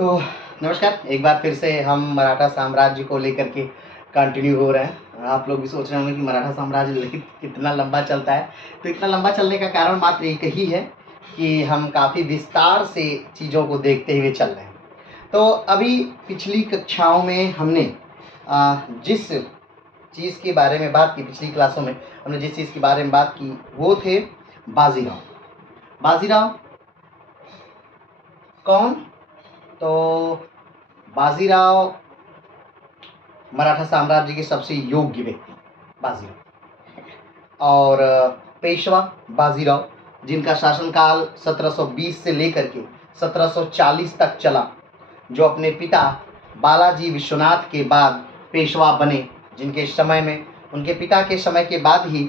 तो नमस्कार, एक बार फिर से हम मराठा साम्राज्य को लेकर के कंटिन्यू हो रहे हैं। आप लोग भी सोच रहे होंगे कि मराठा साम्राज्य कितना लंबा चलता है। तो इतना लंबा चलने का कारण मात्र एक ही है कि हम काफ़ी विस्तार से चीज़ों को देखते हुए चल रहे हैं। तो अभी पिछली कक्षाओं में हमने जिस चीज़ के बारे में बात की, पिछली क्लासों में हमने जिस चीज़ के बारे में बात की वो थे बाजीराव। बाजीराव कौन? तो बाजीराव मराठा साम्राज्य के सबसे योग्य व्यक्ति बाजीराव, और पेशवा बाजीराव जिनका शासनकाल 1720 से लेकर के 1740 तक चला, जो अपने पिता बालाजी विश्वनाथ के बाद पेशवा बने, जिनके समय में उनके पिता के समय के बाद ही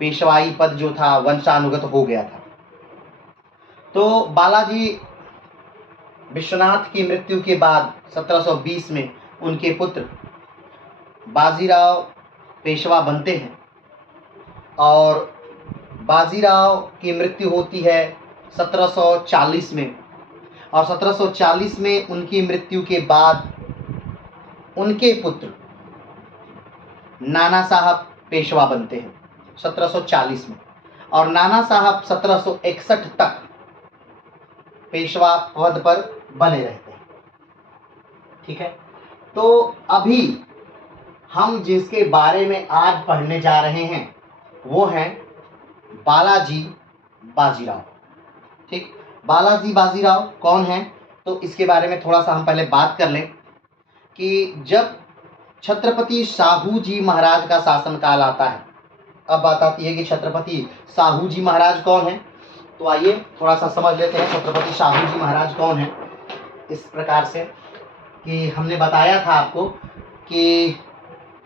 पेशवाई पद जो था वंशानुगत हो गया था। तो बालाजी विश्वनाथ की मृत्यु के बाद 1720 में उनके पुत्र बाजीराव पेशवा बनते हैं और बाजीराव की मृत्यु होती है 1740 में, और 1740 में उनकी मृत्यु के बाद उनके पुत्र नाना साहब पेशवा बनते हैं 1740 में, और नाना साहब 1761 तक पेशवा पद पर बने रहते हैं। ठीक है, तो अभी हम जिसके बारे में आज पढ़ने जा रहे हैं वो हैं बालाजी बाजीराव। ठीक, बालाजी बाजीराव कौन है? तो इसके बारे में थोड़ा सा हम पहले बात कर लें कि जब छत्रपति शाहू जी महाराज का शासनकाल आता है, अब बात आती है कि छत्रपति शाहू जी महाराज कौन है। तो आइए थोड़ा सा समझ लेते हैं छत्रपति शाहू जी महाराज कौन है। इस प्रकार से कि हमने बताया था आपको कि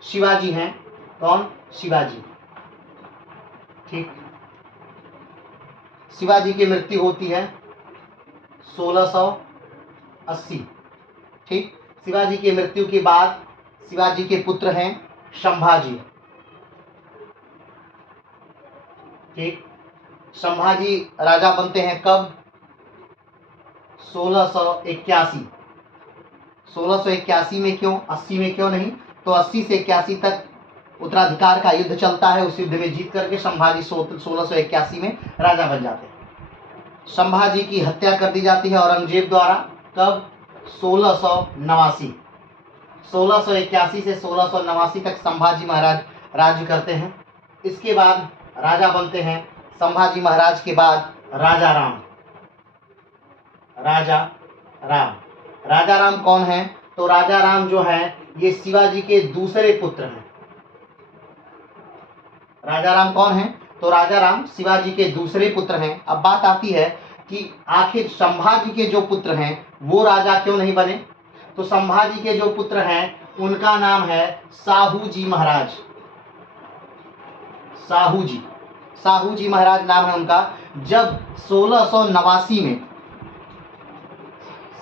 शिवाजी हैं। कौन? शिवाजी। ठीक, शिवाजी की मृत्यु होती है 1680। ठीक, शिवाजी की मृत्यु के बाद शिवाजी के पुत्र हैं संभाजी। ठीक, संभाजी राजा बनते हैं कब? 1681। 1681 में क्यों? 80 में क्यों नहीं? तो 80 से 81 तक उत्तराधिकार का युद्ध चलता है। उस युद्ध में जीत करके संभाजी 1681 में राजा बन जाते हैं। संभाजी की हत्या कर दी जाती है औरंगजेब द्वारा। कब? 1689। 1681 से 1689 तक संभाजी महाराज राज्य करते हैं। इसके बाद राजा बनते हैं संभाजी महाराज के बाद राजा राम। राजा राम कौन है? तो राजा राम जो है ये शिवाजी के दूसरे पुत्र हैं। राजा राम कौन है? तो राजा राम शिवाजी के दूसरे पुत्र हैं। अब बात आती है कि आखिर संभाजी के जो पुत्र हैं वो राजा क्यों नहीं बने? तो संभाजी के जो पुत्र हैं उनका नाम है शाहू जी महाराज। शाहू जी महाराज नाम है उनका। जब 1689 में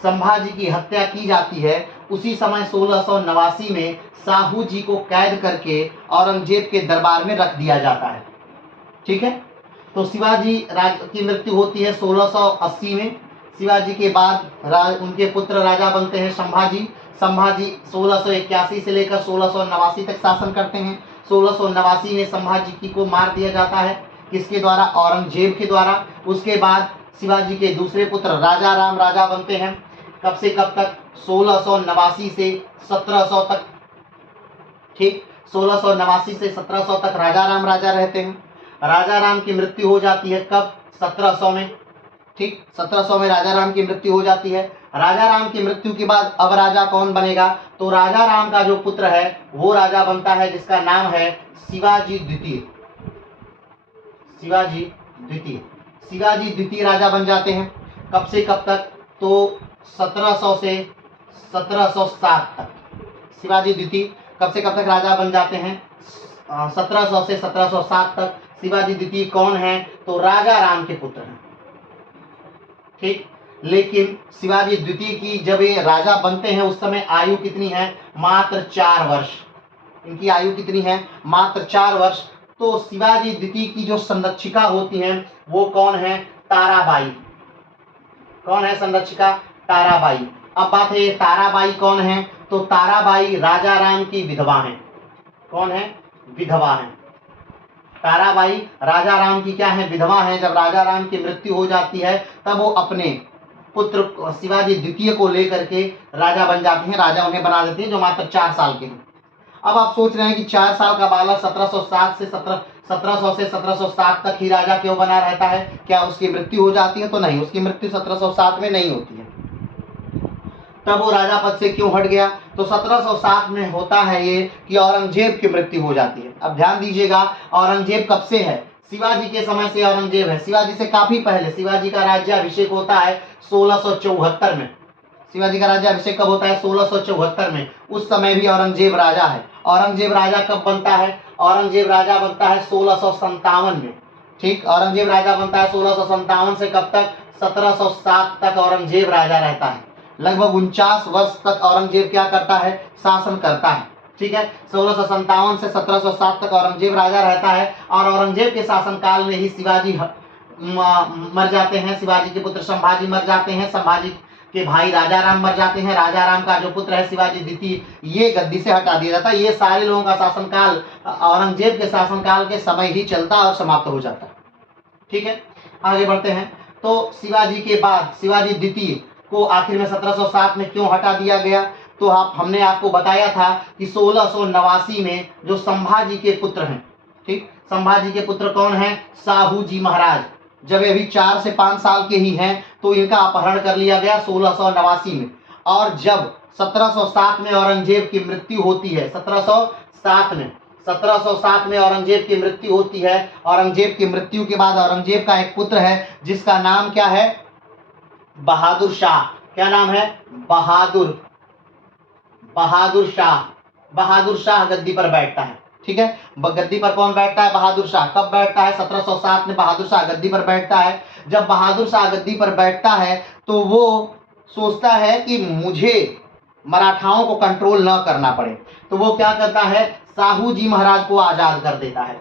संभाजी की हत्या की जाती है, उसी समय 1689 में शाहू जी को कैद करके औरंगजेब के दरबार में रख दिया जाता है। ठीक है, तो शिवाजी की मृत्यु होती है 1680 में। शिवाजी के बाद उनके पुत्र राजा बनते हैं संभाजी। संभाजी 1681 से लेकर 1689 तक शासन करते हैं। 1689 में संभाजी की को मार दिया जाता है। किसके द्वारा? औरंगजेब के द्वारा। उसके बाद शिवाजी के दूसरे पुत्र राजा राम राजा बनते हैं। कब से कब तक? 1689 से 1700 तक। ठीक, 1689 से 1700 तक राजा राम राजा रहते हैं। राजा राम की मृत्यु हो जाती है कब? 1700 में। ठीक, 1700 में राजा राम की मृत्यु हो जाती है। राजा राम की मृत्यु के बाद अब राजा कौन बनेगा? तो राजा राम का जो पुत्र है वो राजा बनता है, जिसका नाम है शिवाजी द्वितीय। शिवाजी द्वितीय राजा बन जाते हैं। कब से कब तक? तो 1700 से 1707 तक। शिवाजी द्वितीय कब से कब तक राजा बन जाते हैं? 1700 से 1707 तक। शिवाजी द्वितीय कौन है? तो राजा राम के पुत्र हैं। ठीक, लेकिन शिवाजी द्वितीय की जब ये राजा बनते हैं उस समय आयु कितनी है? मात्र 4 वर्ष। इनकी आयु कितनी है? मात्र 4 वर्ष। तो शिवाजी द्वितीय की जो संरक्षिका होती हैं वो कौन है? ताराबाई। कौन है संरक्षिका? ताराबाई। अब बात है ताराबाई कौन है, तो ताराबाई राजा राम की विधवा हैं। कौन है, विधवा है। ताराबाई राजा राम की क्या है, विधवा है। जब राजा राम की मृत्यु हो जाती है तब वो अपने पुत्र शिवाजी द्वितीय को लेकर के राजा बन जाते हैं, राजा उन्हें बना देते हैं, जो मात्र 4 साल के हैं। अब आप सोच रहे हैं कि 4 साल का बालक 1700 से 1707 तक ही राजा क्यों बना रहता है, क्या उसकी मृत्यु हो जाती है, तो नहीं, उसकी मृत्यु 1707 में नहीं होती है। तब वो राजा पद से क्यों हट गया, तो 1707 में होता है ये कि औरंगजेब की मृत्यु हो जाती है। अब ध्यान दीजिएगा, औरंगजेब कब से है, शिवाजी के समय से औरंगजेब है, शिवाजी से काफी पहले। शिवाजी का राज्याभिषेक होता है 1674 में। शिवाजी का राज्याभिषेक कब होता है, 1674 में। उस समय भी औरंगजेब राजा है। औरंगजेब राजा कब बनता है, औरंगजेब राजा बनता है 1657 में। ठीक, औरंगजेब राजा बनता है 1657 से कब तक, 1707 तक औरंगजेब राजा रहता है। लगभग 49 वर्ष तक औरंगजेब क्या करता है, शासन करता है। ठीक है, 1657 से 1707 तक औरंगजेब राजा रहता है। और औरंगजेब के शासनकाल में ही शिवाजी मर जाते हैं, शिवाजी के पुत्र संभाजी मर जाते हैं, संभाजी के भाई राजा राम मर जाते हैं, राजा राम का जो पुत्र है शिवाजी द्वितीय, ये गद्दी से हटा दिया जाता है। ये सारे लोगों का शासनकाल औरंगजेब के शासनकाल के समय ही चलता और समाप्त हो जाता है। ठीक है, आगे बढ़ते हैं। तो शिवाजी के बाद शिवाजी द्वितीय को आखिर में 1707 में क्यों हटा दिया गया, तो हमने आपको बताया था कि 1689 में जो संभाजी के पुत्र हैं, ठीक, संभाजी के पुत्र कौन है, साहू जी महाराज, जब ये अभी 4 से 5 साल के ही हैं तो इनका अपहरण कर लिया गया 1689 में। और जब 1707 में औरंगजेब की मृत्यु होती है, 1707 में औरंगजेब की मृत्यु होती है। औरंगजेब की मृत्यु के बाद औरंगजेब का एक पुत्र है जिसका नाम क्या है, बहादुर शाह। क्या नाम है, बहादुर शाह। बहादुर शाह गद्दी पर बैठता है। ठीक है, गद्दी पर कौन बैठता है, बहादुर शाह। कब बैठता है, 1707 में बहादुर शाह गद्दी पर बैठता है। जब बहादुर शाह गद्दी पर बैठता है तो वो सोचता है कि मुझे मराठाओं को कंट्रोल न करना पड़े, तो वो क्या करता है, साहू जी महाराज को आजाद कर देता है।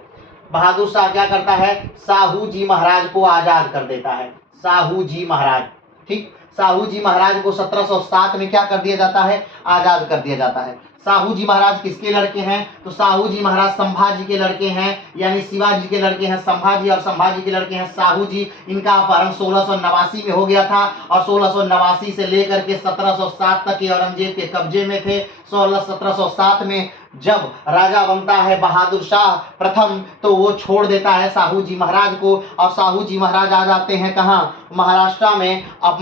बहादुर शाह क्या करता है, साहू जी महाराज को आजाद कर देता है, साहू जी महाराज। ठीक, साहू जी महाराज को 1707 में क्या कर दिया जाता है, आजाद कर दिया जाता है। साहू जी महाराज किसके लड़के हैं, तो साहू जी महाराज संभाजी के लड़के हैं, यानी शिवाजी के लड़के हैं संभाजी, और संभाजी के लड़के हैं साहू जी। इनका अपहरण 1689 में हो गया था और 1689 से लेकर के 1707 तक ये औरंगजेब के कब्जे में थे। 1707 में जब राजा बनता है बहादुर शाह प्रथम, तो वो छोड़ देता है साहू जी महाराज को, और साहू जी महाराज आ जाते हैं कहाँ, महाराष्ट्र में, अब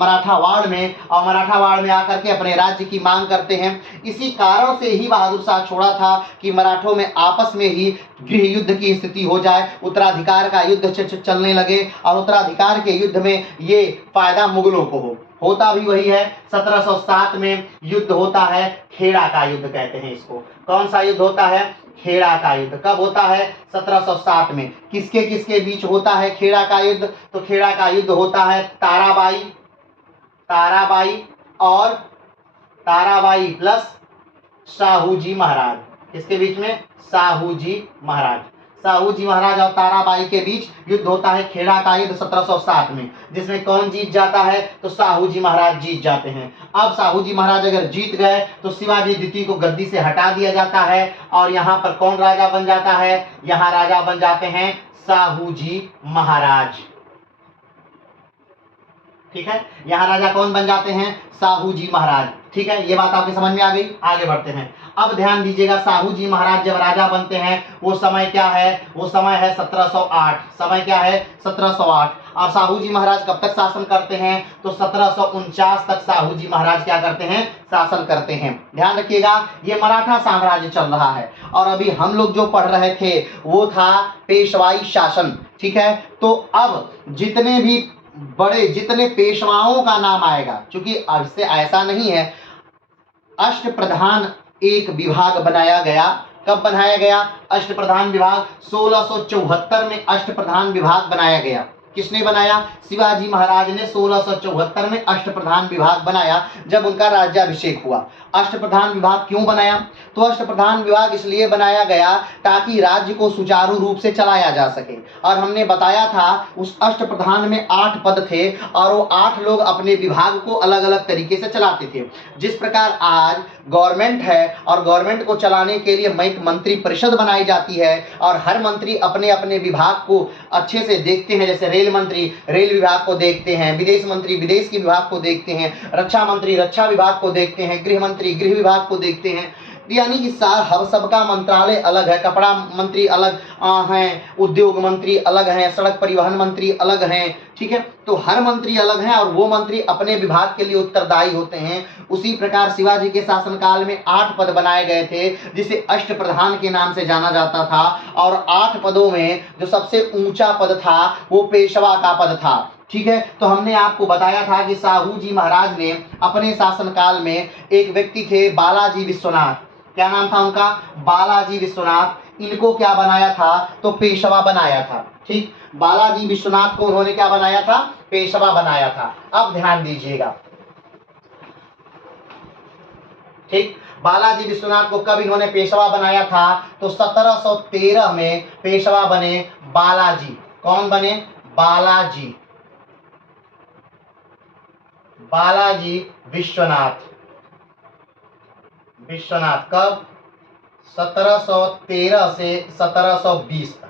मराठावाड़ में, और मराठावाड़ में आकर के अपने राज्य की मांग करते हैं। इसी कारण से ही बहादुर शाह छोड़ा था कि मराठों में आपस में ही गृह युद्ध की स्थिति हो जाए, उत्तराधिकार का युद्ध चलने लगे, और उत्तराधिकार के युद्ध में ये फायदा मुगलों को हो। होता भी वही है। 1707 में युद्ध होता है, खेड़ा का युद्ध कहते हैं इसको। कौन सा युद्ध होता है, खेड़ा का युद्ध। कब होता है, 1707 में। किसके किसके बीच होता है खेड़ा का युद्ध, तो खेड़ा का युद्ध होता है ताराबाई प्लस साहू जी महाराज। किसके बीच में, साहू जी महाराज। साहू जी महाराज और ताराबाई के बीच युद्ध होता है, खेड़ा का युद्ध 1707 में, जिसमें कौन जीत जाता है, तो साहू जी महाराज जीत जाते हैं। अब साहू जी महाराज अगर जीत गए तो शिवाजी द्वितीय को गद्दी से हटा दिया जाता है, और यहाँ पर कौन राजा बन जाता है, यहाँ राजा बन जाते हैं साहू जी महाराज। ठीक है, यहाँ राजा कौन बन जाते हैं, साहू जी महाराज। ठीक है, ये बात आपके समझ में आ गई। आगे बढ़ते हैं। अब ध्यान दीजिएगा, साहू जी महाराज जब राजा बनते हैं वो समय क्या है, वो समय है 1708। समय क्या है, 1708। और साहू जी महाराज कब तक शासन करते हैं, तो 1749 तक साहू जी महाराज क्या करते हैं, शासन करते हैं। ध्यान रखिएगा, ये मराठा साम्राज्य चल रहा है, और अभी हम लोग जो पढ़ रहे थे वो था पेशवाई शासन। ठीक है, तो अब जितने पेशवाओं का नाम आएगा, क्योंकि अब से ऐसा नहीं है, अष्टप्रधान एक विभाग बनाया गया। कब बनाया गया, अष्टप्रधान विभाग 1674 में अष्टप्रधान विभाग बनाया गया। किसने बनाया, शिवाजी महाराज ने 1674 में अष्टप्रधान विभाग बनाया, जब उनका राज्याभिषेक हुआ। अष्टप्रधान विभाग क्यों बनाया? तो अष्टप्रधान विभाग इसलिए बनाया गया ताकि राज्य को सुचारू रूप से चलाया जा सके। और हमने बताया था उस अष्टप्रधान में 8 पद थे और वो 8 लोग अपने विभाग को अलग अलग तरीके से चलाते थे। जिस प्रकार आज गवर्नमेंट है और गवर्नमेंट को चलाने के लिए एक मंत्री परिषद बनाई जाती है और हर मंत्री अपने अपने विभाग को अच्छे से देखते हैं। जैसे रेल मंत्री रेल विभाग को देखते हैं, विदेश मंत्री विदेश के विभाग को देखते हैं, रक्षा मंत्री रक्षा विभाग को देखते हैं, गृह मंत्री गृह विभाग को देखते हैं। यानी कि हर सबका मंत्रालय अलग है। कपड़ा मंत्री अलग हैं, उद्योग मंत्री अलग हैं, सड़क परिवहन मंत्री अलग हैं। ठीक है, तो हर मंत्री अलग हैं और वो मंत्री अपने विभाग के लिए उत्तरदायी होते हैं। उसी प्रकार शिवाजी के शासनकाल में 8 पद बनाए गए थे जिसे अष्टप्रधान के नाम से जाना जाता था। और 8 पदों में जो सबसे ऊंचा पद था वो पेशवा का पद था। ठीक है, तो हमने आपको बताया था कि साहू जी महाराज ने अपने शासनकाल में एक व्यक्ति थे बालाजी विश्वनाथ। क्या नाम था उनका? बालाजी विश्वनाथ। इनको क्या बनाया था? तो पेशवा बनाया था। ठीक, बालाजी विश्वनाथ को उन्होंने क्या बनाया था? पेशवा बनाया था। अब ध्यान दीजिएगा, ठीक, बालाजी विश्वनाथ को कब इन्होंने पेशवा बनाया था? तो 1713 में पेशवा बने बालाजी। कौन बने? बालाजी, बालाजी विश्वनाथ। विश्वनाथ कब? 1713 से 1720 तक।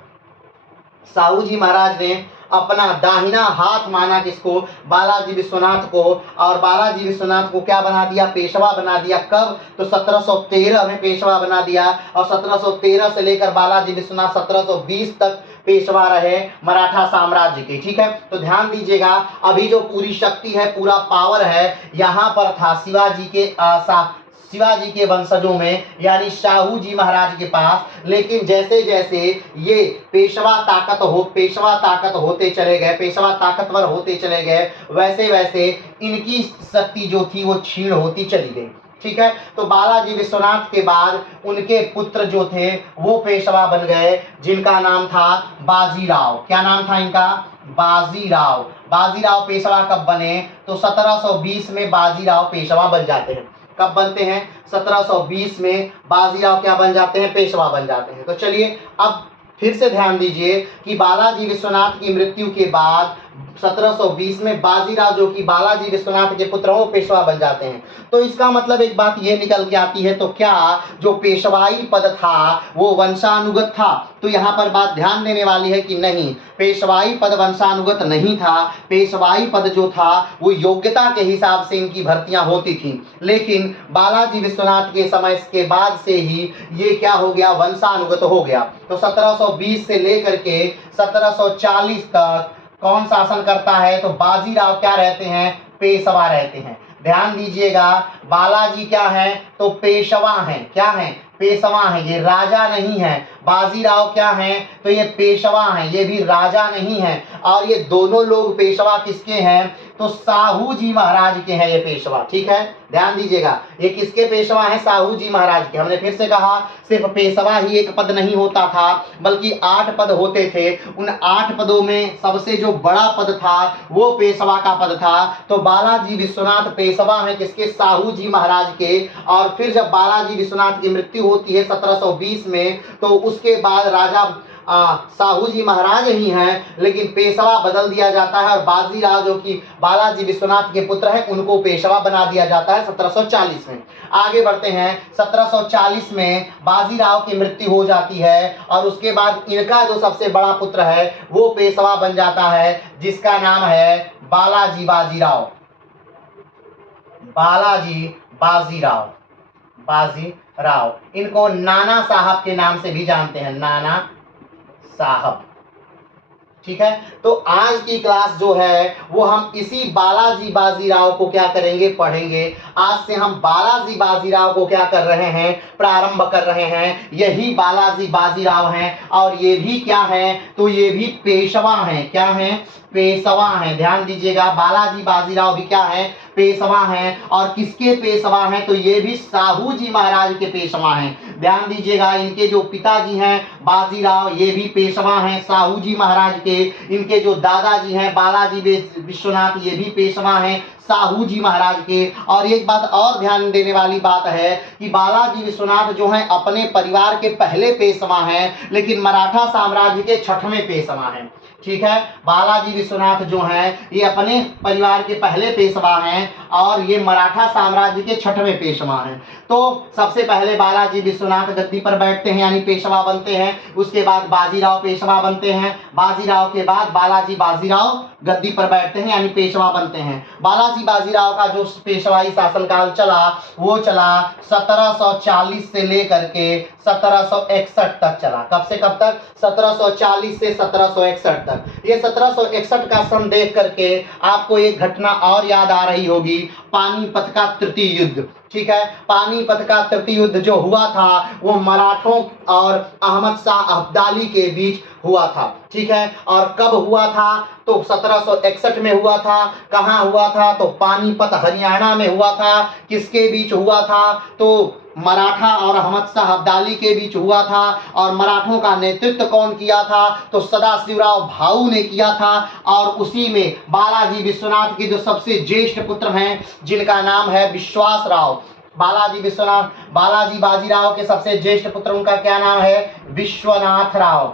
साहू जी महाराज ने अपना दाहिना हाथ माना किसको? बालाजी विश्वनाथ को। और बालाजी विश्वनाथ को क्या बना दिया? पेशवा बना दिया। कब? तो 1713 में पेशवा बना दिया। और 1713 से लेकर बालाजी विश्वनाथ 1720 तक पेशवा रहे मराठा साम्राज्य के। ठीक है, तो ध्यान दीजिएगा, अभी जो पूरी शक्ति है, पूरा पावर है, यहाँ पर था शिवाजी के वंशजों में, यानी साहू जी महाराज के पास। लेकिन जैसे जैसे ये पेशवा ताकत होते चले गए, पेशवा ताकतवर होते चले गए, वैसे वैसे इनकी शक्ति जो थी वो क्षीण होती चली गई। ठीक है, तो बालाजी विश्वनाथ के बाद उनके पुत्र जो थे वो पेशवा बन गए, जिनका नाम था बाजीराव। क्या नाम था इनका? बाजीराव। बाजीराव पेशवा कब बने? तो 1720 में बाजीराव पेशवा बन जाते हैं। कब बनते हैं? 1720 में बाजीराव क्या बन जाते हैं? पेशवा बन जाते हैं। तो चलिए अब फिर से ध्यान दीजिए कि बालाजी विश्वनाथ की मृत्यु के बाद 1720 में बाजीराव जो कि बालाजी विश्वनाथ के पुत्र वो पेशवा बन जाते हैं। तो इसका मतलब एक बात ये निकल के आती है, तो क्या जो पेशवाई पद था वो वंशानुगत था? तो यहाँ पर बात ध्यान देने वाली है कि नहीं, पेशवाई पद वंशानुगत नहीं था। पेशवाई पद जो था वो योग्यता के हिसाब से इनकी भर्तियां होती थी। लेकिन बालाजी विश्वनाथ के समय के बाद से ही ये क्या हो गया? वंशानुगत हो गया। तो 1720 से लेकर के 1740 तक कौन शासन करता है? तो बाजीराव क्या रहते हैं? पेशवा रहते हैं। ध्यान दीजिएगा, बालाजी क्या है? तो पेशवा हैं। क्या हैं? पेशवा हैं। ये राजा नहीं है। बाजीराव क्या हैं? तो ये पेशवा हैं, ये भी राजा नहीं है। और ये दोनों लोग पेशवा किसके हैं? तो साहू जी महाराज के हैं ये पेशवा। ठीक है, ध्यान दीजिएगा, ये किसके पेशवा हैं? साहू जी महाराज के। हमने फिर से कहा सिर्फ पेशवा ही एक पद नहीं होता था, बल्कि 8 पद होते थे। उन 8 पदों में सबसे जो बड़ा पद था वो पेशवा का पद था। तो बालाजी विश्वनाथ पेशवा हैं किसके? साहू जी महाराज के। और फिर जब बालाजी विश्वनाथ की मृत्यु होती है 1720 में, तो उसके बाद राजा साहू जी महाराज ही हैं, लेकिन पेशवा बदल दिया जाता है और बाजीराव जो कि बालाजी विश्वनाथ के पुत्र हैं उनको पेशवा बना दिया जाता है 1740 में। आगे बढ़ते हैं, 1740 में बाजीराव की मृत्यु हो जाती है और उसके बाद इनका जो सबसे बड़ा पुत्र है वो पेशवा बन जाता है, जिसका नाम है बालाजी बाजीराव। बालाजी बाजीराव, बाजीराव। इनको नाना साहब के नाम से भी जानते हैं, नाना साहब। ठीक है, तो आज की क्लास जो है वो हम इसी बालाजी बाजीराव को क्या करेंगे? पढ़ेंगे। आज से हम बालाजी बाजीराव को क्या कर रहे हैं? प्रारंभ कर रहे हैं। यही बालाजी बाजीराव हैं और ये भी क्या हैं? तो ये भी पेशवा हैं। क्या हैं? पेशवा हैं। ध्यान दीजिएगा, बालाजी बाजीराव भी क्या है, पेशवा हैं। और किसके पेशवा हैं, तो ये भी साहू जी महाराज के पेशवा हैं। ध्यान दीजिएगा, इनके जो पिताजी हैं बाजीराव, ये भी पेशवा हैं साहू जी महाराज के। इनके जो दादाजी हैं बालाजी विश्वनाथ, ये भी पेशवा हैं साहू जी महाराज के। और एक बात और ध्यान देने वाली बात है कि बालाजी विश्वनाथ जो हैं अपने परिवार के पहले पेशवा हैं, लेकिन मराठा साम्राज्य के छठवें पेशवा हैं। ठीक है, बालाजी विश्वनाथ जो हैं ये अपने परिवार के पहले पेशवा हैं और ये मराठा साम्राज्य के छठवें पेशवा हैं। तो सबसे पहले बालाजी विश्वनाथ गद्दी पर बैठते हैं यानी पेशवा बनते हैं, उसके बाद बाजीराव पेशवा बनते हैं, बाजीराव के बाद बालाजी बाजीराव गद्दी पर बैठते हैं यानी पेशवा बनते हैं। बालाजी बाजीराव का जो पेशवाई शासनकाल चला वो चला 1740 से लेकर के 1761 तक चला। कब से कब तक, 1740 से 1761 तक। ये 1761 का सन देख करके आपको एक घटना और याद आ रही होगी, पानीपत का तृतीय युद्ध। ठीक है, पानीपत का तृतीय युद्ध जो हुआ था वो मराठों और अहमद शाह अब्दाली के बीच हुआ था। ठीक है, और कब हुआ था, तो 1761 में हुआ था। कहाँ हुआ था, तो पानीपत हरियाणा में हुआ था। किसके बीच हुआ था, तो मराठा और अहमद शाह अब्दाली के बीच हुआ था। और मराठों का नेतृत्व कौन किया था, तो सदाशिवराव भाऊ ने किया था। और उसी में बालाजी विश्वनाथ के जो सबसे ज्येष्ठ पुत्र हैं जिनका नाम है विश्वास राव, बालाजी विश्वनाथ, बालाजी बाजीराव के सबसे ज्येष्ठ पुत्र, उनका क्या नाम है, विश्वनाथ राव,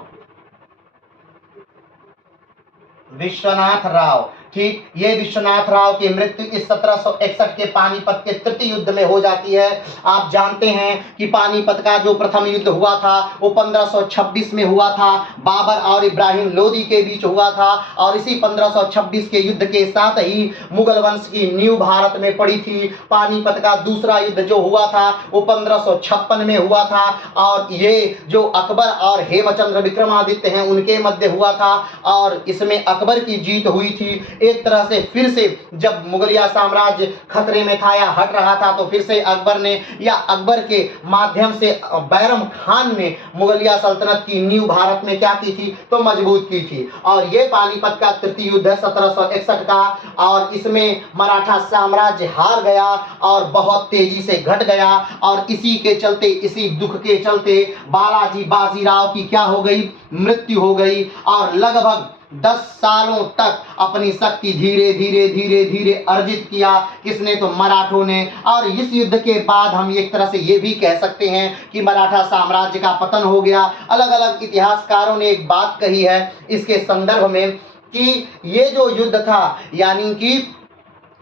विश्वनाथ राव। ठीक, ये विश्वनाथ राव की मृत्यु इस 1761 के पानीपत के तृतीय युद्ध में हो जाती है। आप जानते हैं कि पानीपत का जो प्रथम युद्ध हुआ था वो 1526 में हुआ था, बाबर और इब्राहिम लोदी के बीच हुआ था। और इसी 1526 के युद्ध के साथ ही मुगल वंश की नींव भारत में पड़ी थी। पानीपत का दूसरा युद्ध जो हुआ था वो 1556 में हुआ था और ये जो अकबर और हेमचंद्र विक्रमादित्य हैं उनके मध्य हुआ था और इसमें अकबर की जीत हुई थी। एक तरह से फिर से जब मुगलिया साम्राज्य खतरे में था या हट रहा था तो फिर से अकबर ने या अकबर के माध्यम से बैरम खान ने मुगलिया सल्तनत की नींव भारत में क्या की थी, तो मजबूत की थी। और ये पानीपत का तृतीय युद्ध है 1761 का और इसमें मराठा साम्राज्य हार गया और बहुत तेजी से घट गया। और इसी के चलते, इसी दुख के चलते बालाजी बाजीराव की क्या हो गई, मृत्यु हो गई। और लगभग 10 सालों तक अपनी शक्ति धीरे धीरे धीरे धीरे अर्जित किया। किसने, तो मराठों ने। और इस युद्ध के बाद हम एक तरह से ये भी कह सकते हैं कि मराठा साम्राज्य का पतन हो गया। अलग अलग इतिहासकारों ने एक बात कही है इसके संदर्भ में कि ये जो युद्ध था यानी कि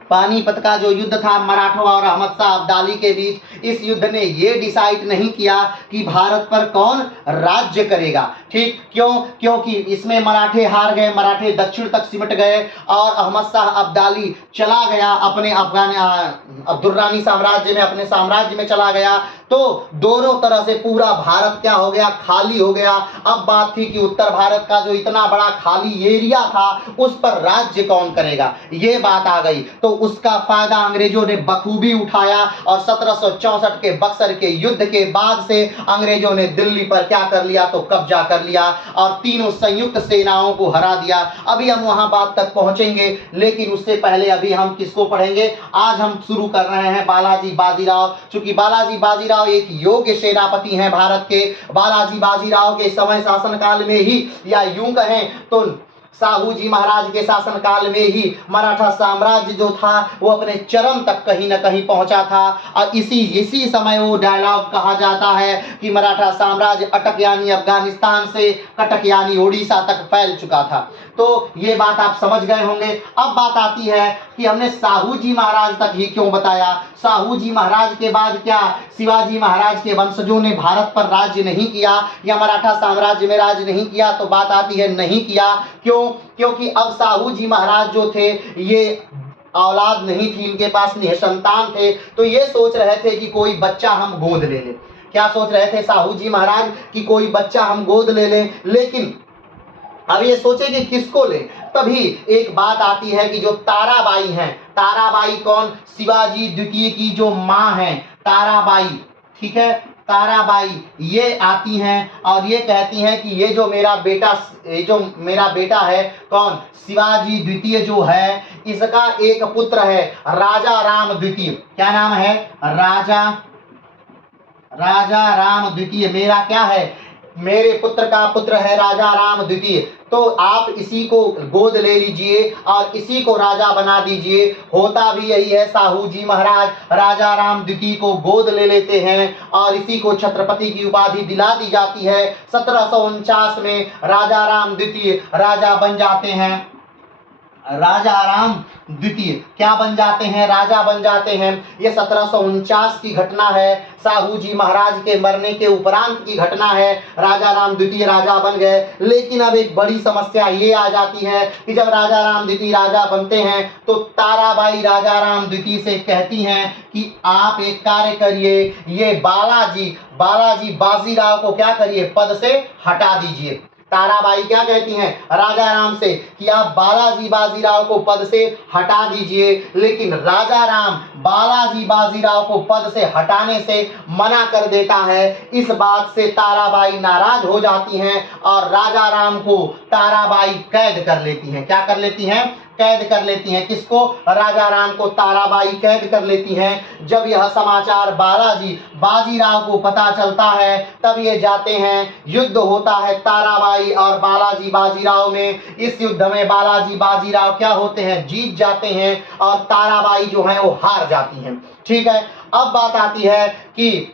पानीपत का जो युद्ध था मराठों और अहमद शाह अब्दाली के बीच, इस युद्ध ने ये डिसाइड नहीं किया कि भारत पर कौन राज्य करेगा। ठीक, क्यों, क्योंकि इसमें मराठे हार गए, मराठे दक्षिण तक सिमट गए और अहमद शाह अब्दाली चला गया अपने दुर्रानी साम्राज्य में, अपने साम्राज्य में चला गया। तो दोनों तरह से पूरा भारत क्या हो गया, खाली हो गया। अब बात थी कि उत्तर भारत का जो इतना बड़ा खाली एरिया था उस पर राज्य कौन करेगा, ये बात आ गई। तो उसका फायदा अंग्रेजों ने बखूबी उठाया और 1764 के बक्सर के युद्ध के बाद से अंग्रेजों ने दिल्ली पर क्या कर लिया, तो कब्जा कर लिया और तीनों संयुक्त सेनाओं को हरा दिया। अभी हम वहां बात तक पहुंचेंगे, लेकिन उससे पहले अभी हम किसको पढ़ेंगे, आज हम शुरू कर रहे हैं बालाजी बाजीराव। चूंकि बालाजी बाजीराव एक योग्य सेनापति हैं भारत के, बालाजी बाजीराव के समय शासनकाल में ही या यूं कहें तो साहू जी महाराज के शासनकाल में ही मराठा साम्राज्य जो था वो अपने चरम तक कहीं न कहीं पहुंचा था। और इसी समय वो डायलॉग कहा जाता है कि मराठा साम्राज्य अटक यानी अफगानिस्तान से कटक यानी उड़ीसा तक फैल चुका था। तो ये बात आप समझ गए होंगे। अब बात आती है कि हमने साहू जी महाराज तक ही क्यों बताया। साहू जी महाराज के बाद क्या शिवाजी महाराज के वंशजों ने भारत पर राज्य नहीं किया या मराठा साम्राज्य में राज्य नहीं किया, तो बात आती है नहीं किया। क्यों, क्योंकि अब साहू जी महाराज जो थे ये औलाद नहीं थी, इनके पास निसंतान थे। तो ये सोच रहे थे कि कोई बच्चा हम गोद ले लें। क्या सोच रहे थे साहू जी महाराज कि कोई बच्चा हम गोद ले लें, लेकिन अब ये सोचे कि किसको ले। तभी एक बात आती है कि जो ताराबाई हैं, ताराबाई कौन, शिवाजी द्वितीय की जो मां हैं ताराबाई, ठीक है, ताराबाई ये आती हैं और ये कहती हैं कि ये जो मेरा बेटा है कौन, शिवाजी द्वितीय जो है, इसका एक पुत्र है राजा राम द्वितीय। क्या नाम है? राजा राम द्वितीय मेरा क्या है, मेरे पुत्र का पुत्र है राजा राम द्वितीय। तो आप इसी को गोद ले लीजिए और इसी को राजा बना दीजिए। होता भी यही है, साहू जी महाराज राजा राम द्वितीय को गोद ले लेते हैं और इसी को छत्रपति की उपाधि दिला दी जाती है। 1749 में राजा राम द्वितीय राजा बन जाते हैं। राजा राम द्वितीय क्या बन जाते हैं? राजा बन जाते हैं। ये 1749 की घटना है, साहू जी महाराज के मरने के उपरांत की घटना है। राजा राम द्वितीय राजा बन गए। लेकिन अब एक बड़ी समस्या ये आ जाती है कि जब राजा राम द्वितीय राजा बनते हैं तो ताराबाई राजा राम द्वितीय से कहती हैं कि आप एक कार्य करिए, ये बालाजी बाजीराव को क्या करिए, पद से हटा दीजिए। ताराबाई क्या कहती हैं राजा राम से कि आप बालाजी बाजीराव को पद से हटा दीजिए। लेकिन राजा राम बालाजी बाजीराव को पद से हटाने से मना कर देता है। इस बात से ताराबाई नाराज हो जाती हैं और राजा राम को ताराबाई कैद कर लेती हैं। क्या कर लेती हैं? कैद कर लेती हैं। किसको? राजा राम को ताराबाई कैद कर लेती हैं। जब यह समाचार बालाजी बाजीराव को पता चलता है तब ये जाते हैं, युद्ध होता है ताराबाई और बालाजी बाजीराव में। इस युद्ध में बालाजी बाजीराव क्या होते हैं? जीत जाते हैं और ताराबाई जो है वो हार जाती हैं। ठीक है, अब बात आती है कि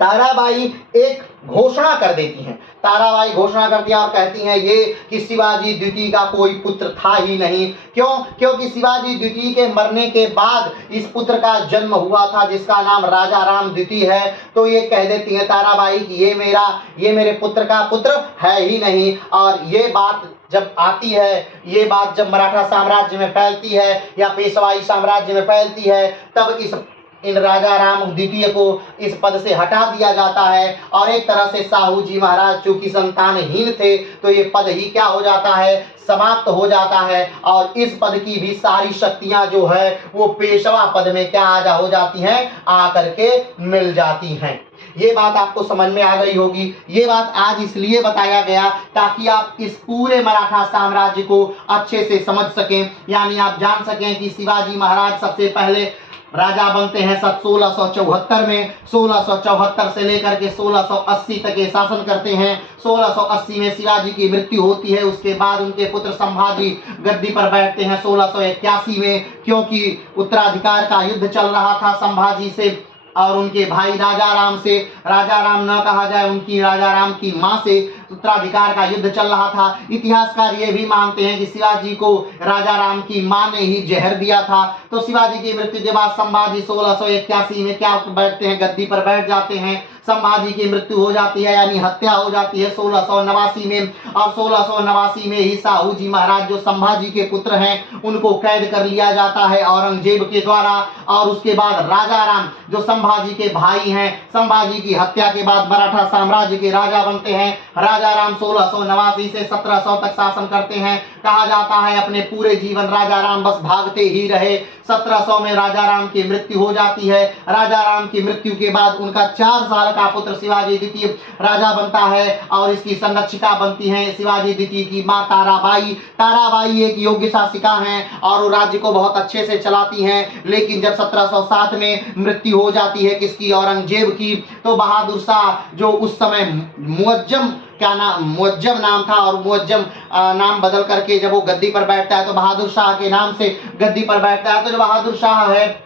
ताराबाई एक घोषणा कर देती हैं। ताराबाई घोषणा करती है और कहती हैं ये कि शिवाजी द्वितीय का कोई पुत्र था ही नहीं। क्यों? क्योंकि शिवाजी द्वितीय के मरने के बाद इस पुत्र का जन्म हुआ था जिसका नाम राजा राम द्वितीय है। तो ये कह देती हैं ताराबाई कि ये मेरे पुत्र का पुत्र है ही नहीं। और ये बात जब आती है, ये बात जब मराठा साम्राज्य में फैलती है या पेशवाई साम्राज्य में फैलती है, तब इन राजा राम द्वितीय को इस पद से हटा दिया जाता है। और एक तरह से साहू जी महाराज चूंकि संतानहीन थे तो ये पद ही क्या हो जाता है, समाप्त हो जाता है। और इस पद की भी सारी शक्तियां जो है वो पेशवा पद में क्या हो जाती हैं, आकर के मिल जाती हैं। ये बात आपको समझ में आ गई होगी। ये बात आज इसलिए बताया गया ताकि आप इस पूरे मराठा साम्राज्य को अच्छे से समझ सकें, यानी आप जान सकें कि शिवाजी महाराज सबसे पहले राजा बनते हैं 1674 में। 1674 से लेकर के 1680 तक ये शासन करते हैं। 1680 में शिवाजी की मृत्यु होती है। उसके बाद उनके पुत्र संभाजी गद्दी पर बैठते हैं 1681 में, क्योंकि उत्तराधिकार का युद्ध चल रहा था संभाजी से और उनके भाई राजा राम से। राजा राम न कहा जाए, उनकी राजा राम की मां से उत्तराधिकार का युद्ध चल रहा था। इतिहासकार ये भी मानते हैं कि शिवाजी को राजा राम की मां ने ही जहर दिया था। तो शिवाजी की मृत्यु के बाद संभाजी 1681 में क्या बैठते हैं, गद्दी पर बैठ जाते हैं। संभाजी की मृत्यु हो जाती है, यानी हत्या हो जाती है 1689 में। और 1689 में ही साहू जी महाराज जो संभाजी के पुत्र हैं उनको कैद कर लिया जाता है औरंगजेब के द्वारा। और उसके बाद राजा राम जो संभाजी के भाई हैं, संभाजी की हत्या के बाद मराठा साम्राज्य के राजा बनते हैं। राजा राम 1689 से 1700 तक शासन करते हैं। कहा जाता है अपने पूरे जीवन राजा राम बस भागते ही रहे। 1700 में राजा राम की मृत्यु हो जाती है। राजा राम की मृत्यु के बाद उनका 4 साल का पुत्र शिवाजी द्वितीय राजा बनता है और इसकी संरक्षिका बनती है शिवाजी द्वितीय की मां ताराबाई। ताराबाई एक योग्य शासिका हैं और वो राज्य को बहुत अच्छे से चलाती हैं। लेकिन जब 1707 में मृत्यु हो जाती है किसकी, औरंगजेब की, तो बहादुर शाह जो उस समय मुअज्जम नाम था और मुअज्जम नाम बदल करके जब वो गद्दी पर बैठता है तो बहादुर शाह के नाम से गद्दी पर बैठता है। तो जो बहादुर शाह है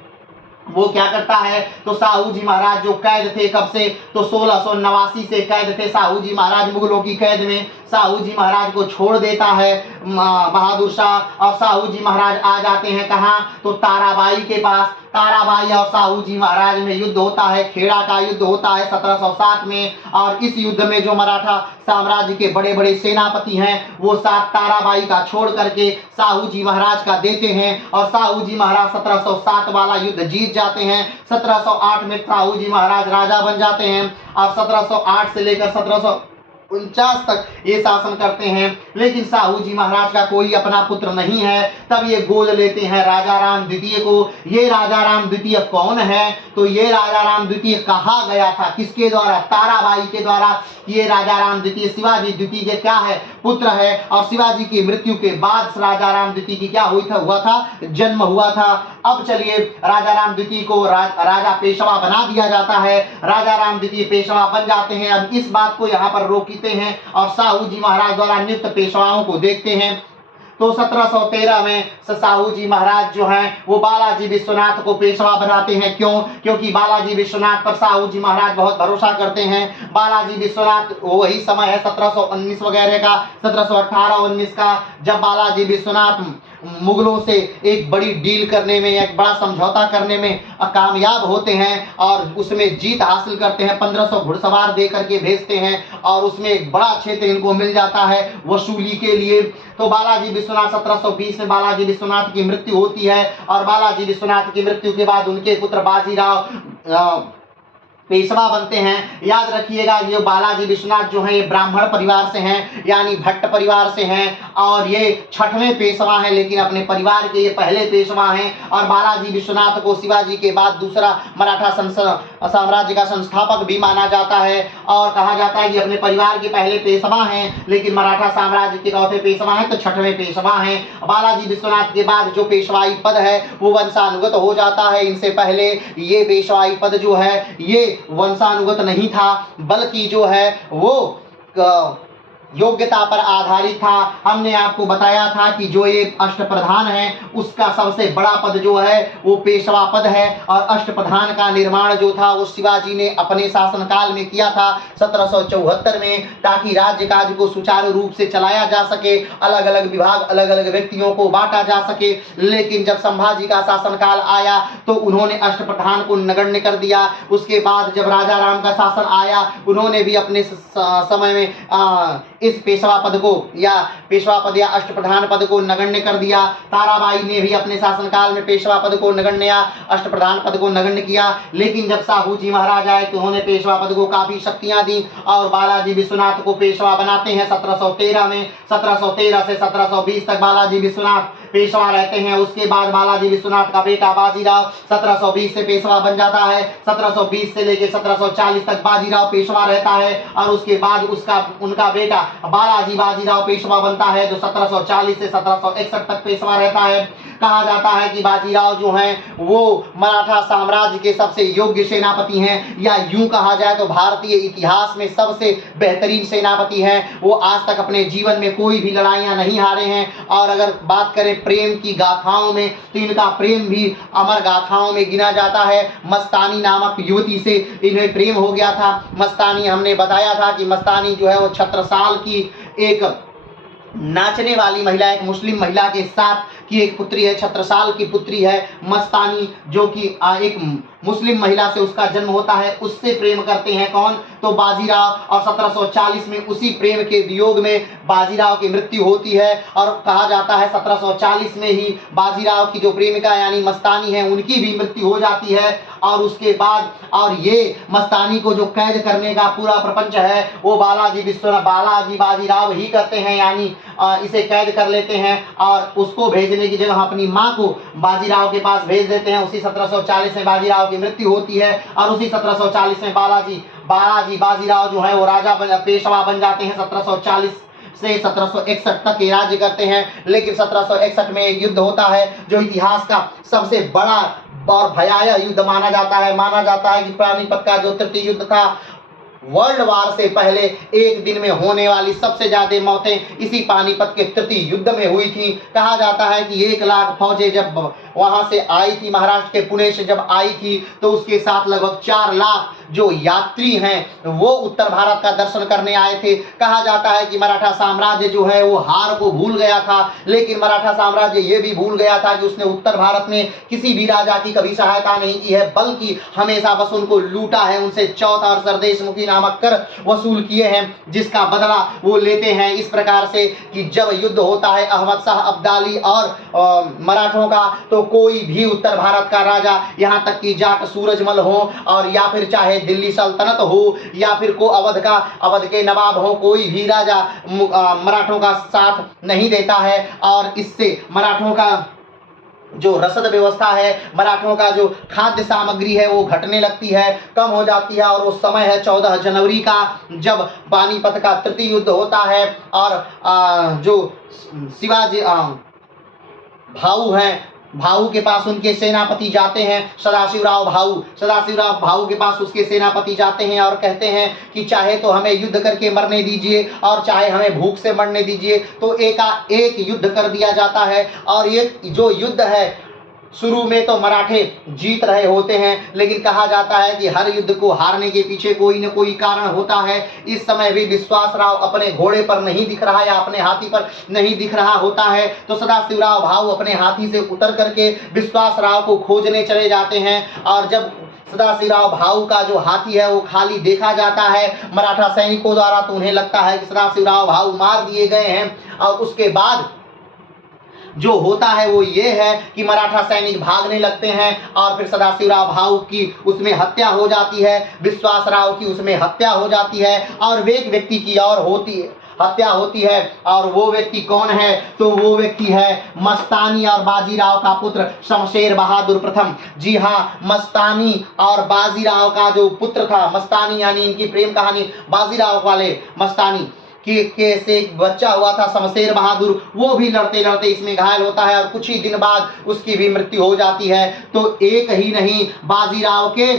वो क्या करता है, तो साहू जी महाराज जो कैद थे कब से, तो 1689 से कैद थे साहू जी महाराज मुगलों की कैद में। साहू जी महाराज को छोड़ देता है बहादुर शाह और साहू जी महाराज आ जाते हैं कहाँ, तो ताराबाई के पास। ताराबाई और साहू जी महाराज में युद्ध होता है, खेड़ा का युद्ध होता है 1707 में। और इस युद्ध में जो मराठा साम्राज्य के बड़े बड़े सेनापति हैं वो साथ ताराबाई का छोड़ करके साहू जी महाराज का देते हैं और साहू जी महाराज 1707 वाला युद्ध जीत जाते हैं। 1708 में साहू जी महाराज राजा बन जाते हैं और 1708 से लेकर 1949 तक ये शासन करते हैं। लेकिन साहू जी महाराज का कोई अपना पुत्र नहीं है। तब ये गोद लेते हैं राजा राम द्वितीय को। ये राजा राम द्वितीय कौन है? तो ये राजा राम द्वितीय कहा गया था किसके द्वारा? ताराबाई के द्वारा। ये राजा राम द्वितीय शिवाजी द्वितीय के क्या है? पुत्र है। और शिवाजी की मृत्यु के बाद राजा राम द्वितीय की क्या हुआ था? जन्म हुआ था। अब चलिए राजा राम द्वितीय को राजा पेशवा बना दिया जाता है। राजा राम द्वितीय पेशवा बन जाते हैं। अब इस बात को यहाँ पर रोकते हैं और साहू जी महाराज द्वारा नियुक्त पेशवाओं को देखते हैं। तो 1713 में साहू जी महाराज जो हैं वो बालाजी विश्वनाथ को पेशवा बनाते हैं। क्यों? क्योंकि बालाजी विश्वनाथ पर साहू जी महाराज बहुत भरोसा करते हैं। बालाजी विश्वनाथ वही समय है 1719 वगैरह का, 1718-19 का, जब बालाजी विश्वनाथ मुगलों से एक बड़ी डील करने में, एक बड़ा समझौता करने में कामयाब होते हैं और उसमें जीत हासिल करते हैं। 1500 घुड़सवार दे करके भेजते हैं और उसमें एक बड़ा क्षेत्र इनको मिल जाता है वसूली के लिए। तो बालाजी विश्वनाथ 1720 में बालाजी विश्वनाथ की मृत्यु होती है और बालाजी विश्वनाथ की मृत्यु के बाद उनके पुत्र बाजीराव पेशवा बनते हैं। याद रखिएगा ये बालाजी विश्वनाथ जो है ये ब्राह्मण परिवार से हैं, यानी भट्ट परिवार से हैं और ये 6वें पेशवा हैं, लेकिन अपने परिवार के ये पहले पेशवा हैं। और बालाजी विश्वनाथ को शिवाजी के बाद दूसरा मराठा साम्राज्य का संस्थापक भी माना जाता है और कहा जाता है कि अपने परिवार के पहले पेशवा हैं, लेकिन मराठा साम्राज्य के चौथे पेशवा हैं, तो 6वें पेशवा हैं। बालाजी विश्वनाथ के बाद जो पेशवाई पद है वो वंशानुगत हो जाता है। इनसे पहले ये पेशवाई पद जो है ये वंशानुगत नहीं था, बल्कि जो है वो योग्यता पर आधारित था। हमने आपको बताया था कि जो ये अष्टप्रधान है उसका सबसे बड़ा पद जो है वो पेशवा पद है और अष्टप्रधान का निर्माण जो था वो शिवाजी ने अपने शासनकाल में किया था 1774 में, ताकि राज्य कार्य को सुचारू रूप से चलाया जा सके, अलग अलग विभाग अलग अलग व्यक्तियों को बांटा जा सके। लेकिन जब संभाजी का शासनकाल आया तो उन्होंने अष्टप्रधान को नगण्य कर दिया। उसके बाद जब राजा राम का शासन आया उन्होंने भी अपने समय में इस पेशवा पद को या पेशवा पद या अष्टप्रधान पद को नगण्य कर दिया। ताराबाई ने भी अपने शासनकाल में पेशवा पद को नगण्य या अष्टप्रधान पद को नगण्य किया। लेकिन जब साहू जी महाराज आए तो उन्होंने पेशवा पद को काफी शक्तियां दी और बालाजी विश्वनाथ को पेशवा बनाते हैं 1713 में। 1713 से 1720 तक बालाजी विश्वनाथ पेशवा रहते हैं। उसके बाद बालाजी विश्वनाथ का बेटा बाजीराव 1720 से पेशवा बन जाता है। 1720 से लेकर 1740 तक बाजीराव पेशवा रहता है और उसके बाद उनका बेटा बाजीराव पेशवा बनता है जो 1740 से 1761 तक पेशवा रहता है। कहा जाता है कि बाजीराव जो हैं वो मराठा साम्राज्य के सबसे योग्य सेनापति हैं, या यूं कहा जाए तो भारतीय इतिहास में सबसे बेहतरीन सेनापति हैं। वो आज तक अपने जीवन में कोई भी लड़ाइयां नहीं हारे हैं। और अगर बात करें प्रेम की गाथाओं में तो इनका प्रेम भी अमर गाथाओं में गिना जाता है। मस्तानी नामक युवती से इन्हें प्रेम हो गया था। मस्तानी हमने बताया था कि मस्तानी जो है वो छत्रसाल की एक नाचने वाली महिला, एक मुस्लिम महिला के साथ की एक पुत्री है, छत्रसाल की पुत्री है मस्तानी, जो कि एक मुस्लिम महिला से उसका जन्म होता है। उससे प्रेम करते हैं कौन? तो बाजीराव। और 1740 में उसी प्रेम के वियोग में बाजीराव की मृत्यु होती है और कहा जाता है 1740 में ही बाजीराव की जो प्रेमिका यानी मस्तानी है उनकी भी मृत्यु हो जाती है। और उसके बाद और ये मस्तानी को जो कैद करने का पूरा प्रपंच है वो बालाजी बाजीराव ही करते हैं, यानी इसे कैद कर लेते हैं और उसको भेजने की जगह अपनी मां को बाजीराव के पास भेज देते हैं। उसी 1740 में बाजीराव की मृत्यु होती है और उसी 1740 में बाजीराव जो है वो राजा पेशवा बन जाते हैं। 1740 से 1761 तक ये राज्य करते हैं। लेकिन 1761 में एक युद्ध होता है जो इतिहास का सबसे बड़ा और भयावह युद्ध माना जाता है कि पानीपत का जो तृतीय युद्ध था, वर्ल्ड वार से पहले एक दिन में होने वाली सबसे ज्यादा मौतें इसी पानीपत के तृतीय युद्ध में हुई थी। कहा जाता है कि 1 लाख फौजें जब वहां से आई थी, महाराष्ट्र के पुणे से जब आई थी, तो उसके साथ लगभग 4 लाख जो यात्री हैं वो उत्तर भारत का दर्शन करने आए थे। कहा जाता है कि मराठा साम्राज्य जो है वो हार को भूल गया था, लेकिन मराठा साम्राज्य ये भी भूल गया था कि उसने उत्तर भारत में किसी भी राजा की कभी सहायता नहीं की है, बल्कि हमेशा बस उनको लूटा है, उनसे चौथ और सरदेशमुखी नामक कर वसूल किए हैं, जिसका बदला वो लेते हैं इस प्रकार से कि जब युद्ध होता है अहमद शाह अब्दाली और मराठों का, तो कोई भी उत्तर भारत का राजा, यहाँ तक कि जाट सूरजमल हो और या फिर चाहे दिल्ली सल्तनत हो या फिर को अवध के नवाब हो, कोई भी राजा मराठों का साथ नहीं देता है और इससे मराठों का जो रसद व्यवस्था है, मराठों का जो खाद्य सामग्री है वो घटने लगती है, कम हो जाती है। और उस समय है 14 जनवरी का, जब पानीपत का तृतीय युद्ध होता है और जो शिवाजी भाऊ हैं, भाऊ के पास उनके सेनापति जाते हैं, सदाशिवराव भाऊ के पास उसके सेनापति जाते हैं और कहते हैं कि चाहे तो हमें युद्ध करके मरने दीजिए और चाहे हमें भूख से मरने दीजिए। तो एक युद्ध कर दिया जाता है और ये जो युद्ध है शुरू में तो मराठे जीत रहे होते हैं, लेकिन कहा जाता है कि हर युद्ध को हारने के पीछे कोई न कोई कारण होता है। इस समय भी विश्वासराव अपने घोड़े पर नहीं दिख रहा या अपने हाथी पर नहीं दिख रहा होता है, तो सदाशिवराव भाऊ अपने हाथी से उतर करके विश्वासराव को खोजने चले जाते हैं। और जब सदाशिवराव भाऊ का जो हाथी है वो खाली देखा जाता है मराठा सैनिकों द्वारा, तो उन्हें लगता है कि सदाशिवराव भाऊ मार दिए गए हैं। और उसके बाद जो होता है वो ये है कि मराठा सैनिक भागने लगते हैं और फिर सदाशिवराव भाऊ की उसमें हत्या हो जाती है, विश्वासराव की उसमें हत्या हो जाती है और एक व्यक्ति की और हत्या होती है। और वो व्यक्ति कौन है? तो वो व्यक्ति है मस्तानी और बाजीराव का पुत्र शमशेर बहादुर प्रथम। जी हाँ, मस्तानी और बाजीराव का जो पुत्र था, मस्तानी यानी इनकी प्रेम कहानी बाजीराव वाले मस्तानी के से एक बच्चा हुआ था शमशेर बहादुर, वो भी लड़ते लड़ते इसमें घायल होता है और कुछ ही दिन बाद उसकी भी मृत्यु हो जाती है। तो एक ही नहीं, बाजीराव के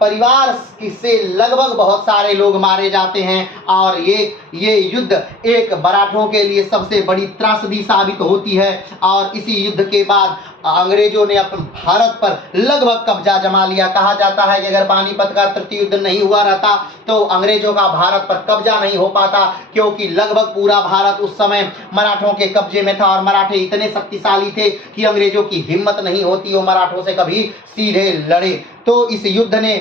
परिवार से लगभग बहुत सारे लोग मारे जाते हैं और ये युद्ध एक मराठों के लिए सबसे बड़ी त्रासदी साबित होती है। और इसी युद्ध के बाद अंग्रेजों ने अपने भारत पर लगभग कब्जा जमा लिया। कहा जाता है कि अगर पानीपत का तृतीय युद्ध नहीं हुआ रहता तो अंग्रेजों का भारत पर कब्जा नहीं हो पाता, क्योंकि लगभग पूरा भारत उस समय मराठों के कब्जे में था और मराठे इतने शक्तिशाली थे कि अंग्रेजों की हिम्मत नहीं होती वो मराठों से कभी सीधे लड़े। तो इस युद्ध ने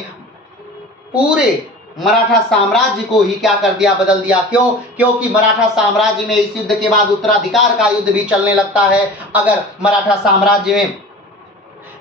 पूरे मराठा साम्राज्य को ही क्या कर दिया, बदल दिया। क्यों? क्योंकि मराठा साम्राज्य में इस युद्ध के बाद उत्तराधिकार का युद्ध भी चलने लगता है। अगर मराठा साम्राज्य में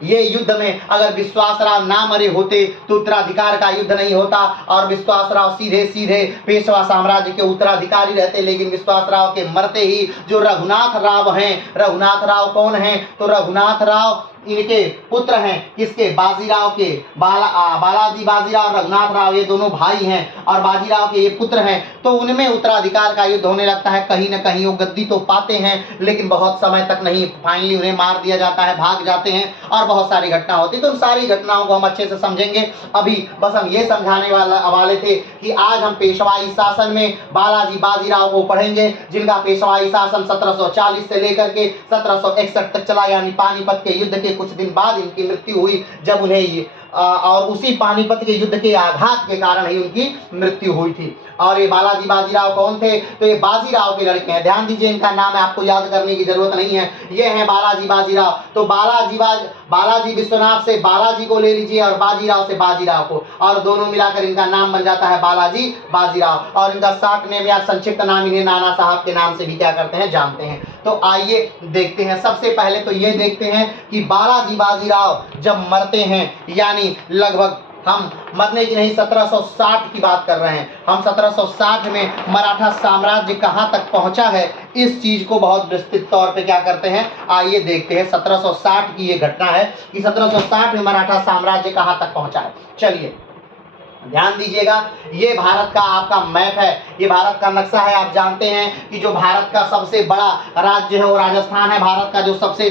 ये युद्ध में अगर विश्वासराव ना मरे होते तो उत्तराधिकार का युद्ध नहीं होता और विश्वासराव सीधे सीधे पेशवा साम्राज्य के उत्तराधिकारी रहते। लेकिन विश्वासराव के मरते ही जो रघुनाथ राव हैं, रघुनाथ राव कौन हैं? तो रघुनाथ राव इनके पुत्र हैं, किसके? बाजीराव के। बालाजी बाजीराव, रघुनाथ राव, ये दोनों भाई हैं और बाजीराव के ये पुत्र हैं। तो उनमें उत्तराधिकार का युद्ध होने लगता है। कहीं ना कहीं वो गद्दी तो पाते हैं लेकिन बहुत समय तक नहीं, फाइनली उन्हें मार दिया जाता है, भाग जाते हैं और बहुत सारी घटना होती है। तो उन सारी घटनाओं को हम अच्छे से समझेंगे। अभी बस हम ये समझाने वाले थे कि आज हम पेशवाई शासन में बालाजी बाजीराव को पढ़ेंगे, जिनका पेशवाई शासन 1740 से लेकर के 1761 तक चला, यानी पानीपत के युद्ध के कुछ दिन बाद इनकी मृत्यु हुई, जब उन्हें और उसी पानीपत के युद्ध के आघात के कारण ही उनकी मृत्यु हुई थी। और ये बालाजी बाजीराव कौन थे? तो ये बाजीराव के लड़के हैं। ध्यान दीजिए, इनका नाम है, आपको याद करने की जरूरत नहीं है। ये हैं बालाजी बाजीराव। तो बालाजी विश्वनाथ से बालाजी को ले लीजिए और बाजीराव से बाजीराव को, और दोनों मिलाकर इनका नाम बन जाता है बालाजी बाजीराव। और इनका शॉर्ट नेम या संक्षिप्त नाम इन्हें नाना साहब के नाम से भी क्या करते हैं, जानते हैं। तो आइए देखते हैं। सबसे पहले तो ये देखते हैं कि बालाजी बाजीराव जब मरते हैं, यानी लगभग हम मरने की नहीं, 1760 की बात कर रहे हैं हम। 1760 में मराठा साम्राज्य कहां तक पहुंचा है, इस चीज को बहुत विस्तृत तौर पे क्या करते हैं, आइए देखते हैं। 1760 की ये घटना है कि 1760 में मराठा साम्राज्य कहां तक पहुंचा है। चलिए ध्यान दीजिएगा, ये भारत का आपका मैप है, ये भारत का नक्शा है। आप जानते हैं कि जो भारत का सबसे बड़ा राज्य है वो राजस्थान है। भारत का जो सबसे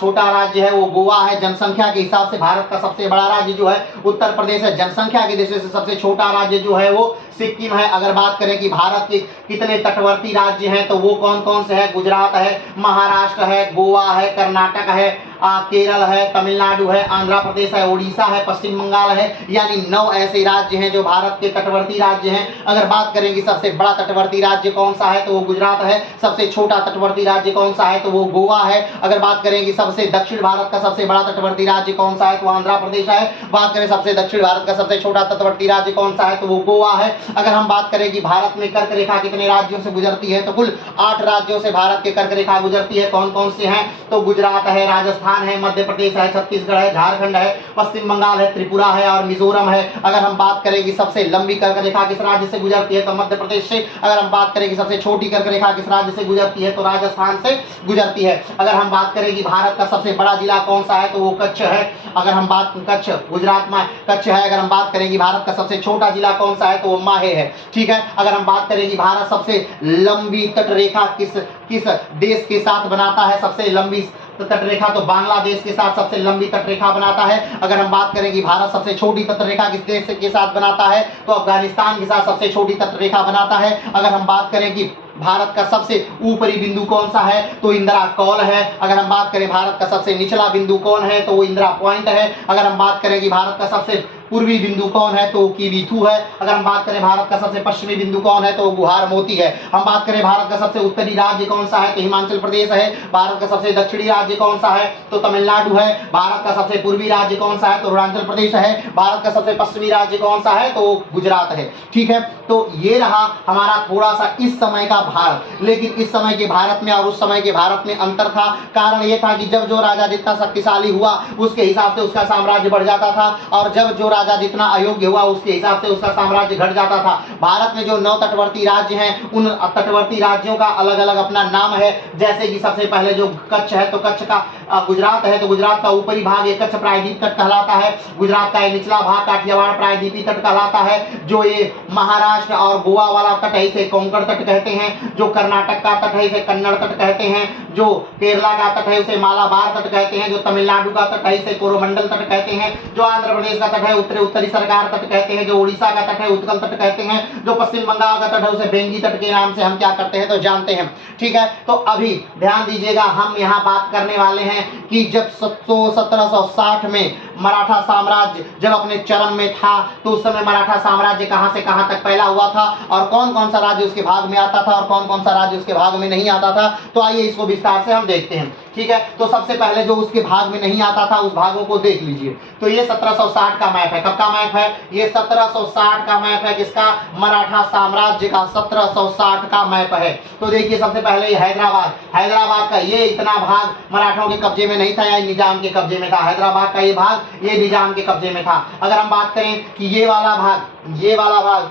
छोटा राज्य है वो गोवा है। जनसंख्या के हिसाब से भारत का सबसे बड़ा राज्य जो है उत्तर प्रदेश है। जनसंख्या की दृष्टि से सबसे छोटा राज्य जो है वो सिक्किम है। अगर बात करें कि भारत के कितने तटवर्ती राज्य हैं तो वो कौन कौन से हैं, गुजरात है, महाराष्ट्र है, गोवा है, कर्नाटक है, केरल है, तमिलनाडु है, आंध्र प्रदेश है, उड़ीसा है, पश्चिम बंगाल है। यानी 9 ऐसे राज्य हैं जो भारत के तटवर्ती राज्य हैं। अगर बात करेंगे सबसे बड़ा तटवर्ती राज्य कौन सा है तो वो गुजरात है। सबसे छोटा तटवर्ती राज्य कौन सा है तो वो गोवा है। अगर बात करेंगे सबसे दक्षिण भारत का सबसे बड़ा तटवर्ती राज्य कौन सा है तो आंध्र प्रदेश है। बात करें सबसे दक्षिण भारत का सबसे छोटा तटवर्ती राज्य कौन सा है तो वो गोवा है। अगर हम बात करें कि भारत में कर्क रेखा कितने राज्यों से गुजरती है तो कुल 8 राज्यों से भारत के कर्क रेखा गुजरती है। कौन कौन से हैं तो गुजरात है, राजस्थान राजस्थान है, मध्य प्रदेश है, छत्तीसगढ़ है, झारखंड है, पश्चिम बंगाल है, त्रिपुरा है और मिजोरम है। अगर हम बात करें कि सबसे लंबी कर्क रेखा किस राज्य से गुजरती है तो मध्य प्रदेश से। अगर हम बात करें कि सबसे छोटी कर्क रेखा किस राज्य से गुजरती है तो राजस्थान से गुजरती है। अगर हम बात करें कि भारत का सबसे बड़ा जिला कौन सा है तो वो कच्छ है। अगर हम बात कच्छ गुजरात में कच्छ है। अगर हम बात करें कि भारत का सबसे छोटा जिला कौन सा है तो वो माहे है। ठीक है। अगर हम बात करें कि भारत सबसे लंबी तट रेखा किस देश के साथ बनाता है, सबसे लंबी तट रेखा तो बांग्लादेश के साथ सबसे लंबी तट रेखा बनाता है। अगर हम बात करें कि भारत सबसे छोटी तट रेखा किस देश के साथ बनाता है तो अफगानिस्तान के साथ सबसे छोटी तट रेखा बनाता है। अगर हम बात करें कि भारत का सबसे ऊपरी बिंदु कौन सा है तो इंदिरा कौल है। अगर हम बात करें भारत का सबसे निचला बिंदु कौन है तो वो इंदिरा पॉइंट है। अगर हम बात करें कि भारत का सबसे पूर्वी बिंदु कौन है तो वो किवीथू है। अगर हम बात करें भारत का सबसे पश्चिमी बिंदु कौन है तो वो गुहार मोती है। हम बात करें भारत का सबसे उत्तरी राज्य कौन सा है तो हिमाचल प्रदेश है। भारत का सबसे दक्षिणी राज्य कौन सा है तो तमिलनाडु है। भारत का सबसे पूर्वी राज्य कौन सा है तो अरुणाचल प्रदेश है। भारत का सबसे पश्चिमी राज्य कौन सा है तो गुजरात है। ठीक है। तो ये रहा हमारा थोड़ा सा इस समय का भारत। लेकिन इस समय के भारत में और उस समय के भारत में अंतर था। कारण ये था कि जब जो राजा जितना शक्तिशाली हुआ उसके हिसाब से उसका साम्राज्य बढ़ जाता था और जब जो राजा जितना अयोग्य हुआ उसके हिसाब से उसका साम्राज्य घट जाता था। भारत में जो 9 तटवर्ती राज्य हैं उन तटवर्ती राज्यों का अलग अलग अपना नाम है। जैसे कि सबसे पहले जो कच्छ है तो कच्छ का गुजरात है तो गुजरात का ऊपरी भाग ये कच्छ प्रायद्वीप तट कहलाता है। गुजरात का ये निचला भाग काठियावाड़ प्रायद्वीपी तट कहलाता है। जो ये महाराष्ट्र और गोवा वाला तट है इसे कोंकण तट कहते हैं। जो कर्नाटक का तट है इसे कन्नड़ तट कहते हैं। जो केरला का तट है उसे मालाबार तट कहते हैं। जो तमिलनाडु का तट है इसे कोरोमंडल तट कहते हैं। जो आंध्र प्रदेश का तट है उत्तरी सरकार तट कहते हैं। जो उड़ीसा का तट है उत्कल तट कहते हैं। जो पश्चिम बंगाल का तट है उसे बेंगी तट के नाम से हम क्या करते हैं तो जानते हैं। ठीक है। तो अभी ध्यान दीजिएगा हम यहाँ बात करने वाले हैं कि जब 1760 में मराठा साम्राज्य जब अपने चरम में था तो उस समय मराठा साम्राज्य कहां से कहां तक फैला हुआ था और कौन कौन सा राज्य उसके भाग में आता था और कौन कौन सा राज्य उसके भाग में नहीं आता था। तो आइए इसको विस्तार से हम देखते हैं। ठीक है। तो सबसे पहले जो उसके भाग में नहीं आता था उस भागों को देख लीजिए। तो ये 1760 का मैप है। कब का मैप है ये 1760 का मैप है। किसका मराठा साम्राज्य का 1760 का मैप है। तो देखिए सबसे पहले हैदराबाद का ये इतना भाग मराठों के कब्जे में नहीं था या निजाम के कब्जे में था। हैदराबाद का ये भाग ये निजाम के कब्जे में था। अगर हम बात करें कि ये वाला भाग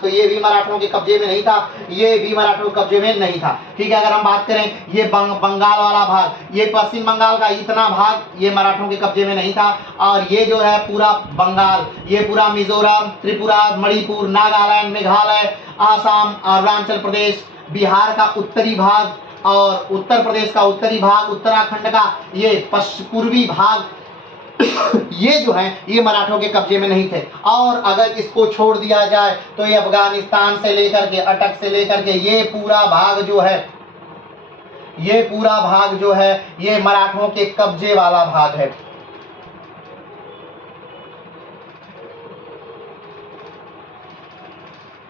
तो ये भी मराठों के कब्जे में नहीं था। ये भी मराठों के कब्जे में नहीं था। ठीक है। अगर हम बात करें ये बंगाल वाला भाग ये पश्चिम बंगाल का इतना भाग ये मराठों के कब्जे में नहीं था। और ये जो है पूरा बंगाल ये पूरा मिजोरम त्रिपुरा मणिपुर नागालैंड मेघालय आसाम अरुणाचल प्रदेश बिहार का उत्तरी भाग और उत्तर प्रदेश का उत्तरी भाग उत्तराखंड का ये पूर्वी भाग ये जो है ये मराठों के कब्जे में नहीं थे। और अगर इसको छोड़ दिया जाए तो ये अफगानिस्तान से लेकर के अटक से लेकर के ये पूरा भाग जो है ये मराठों के कब्जे वाला भाग है।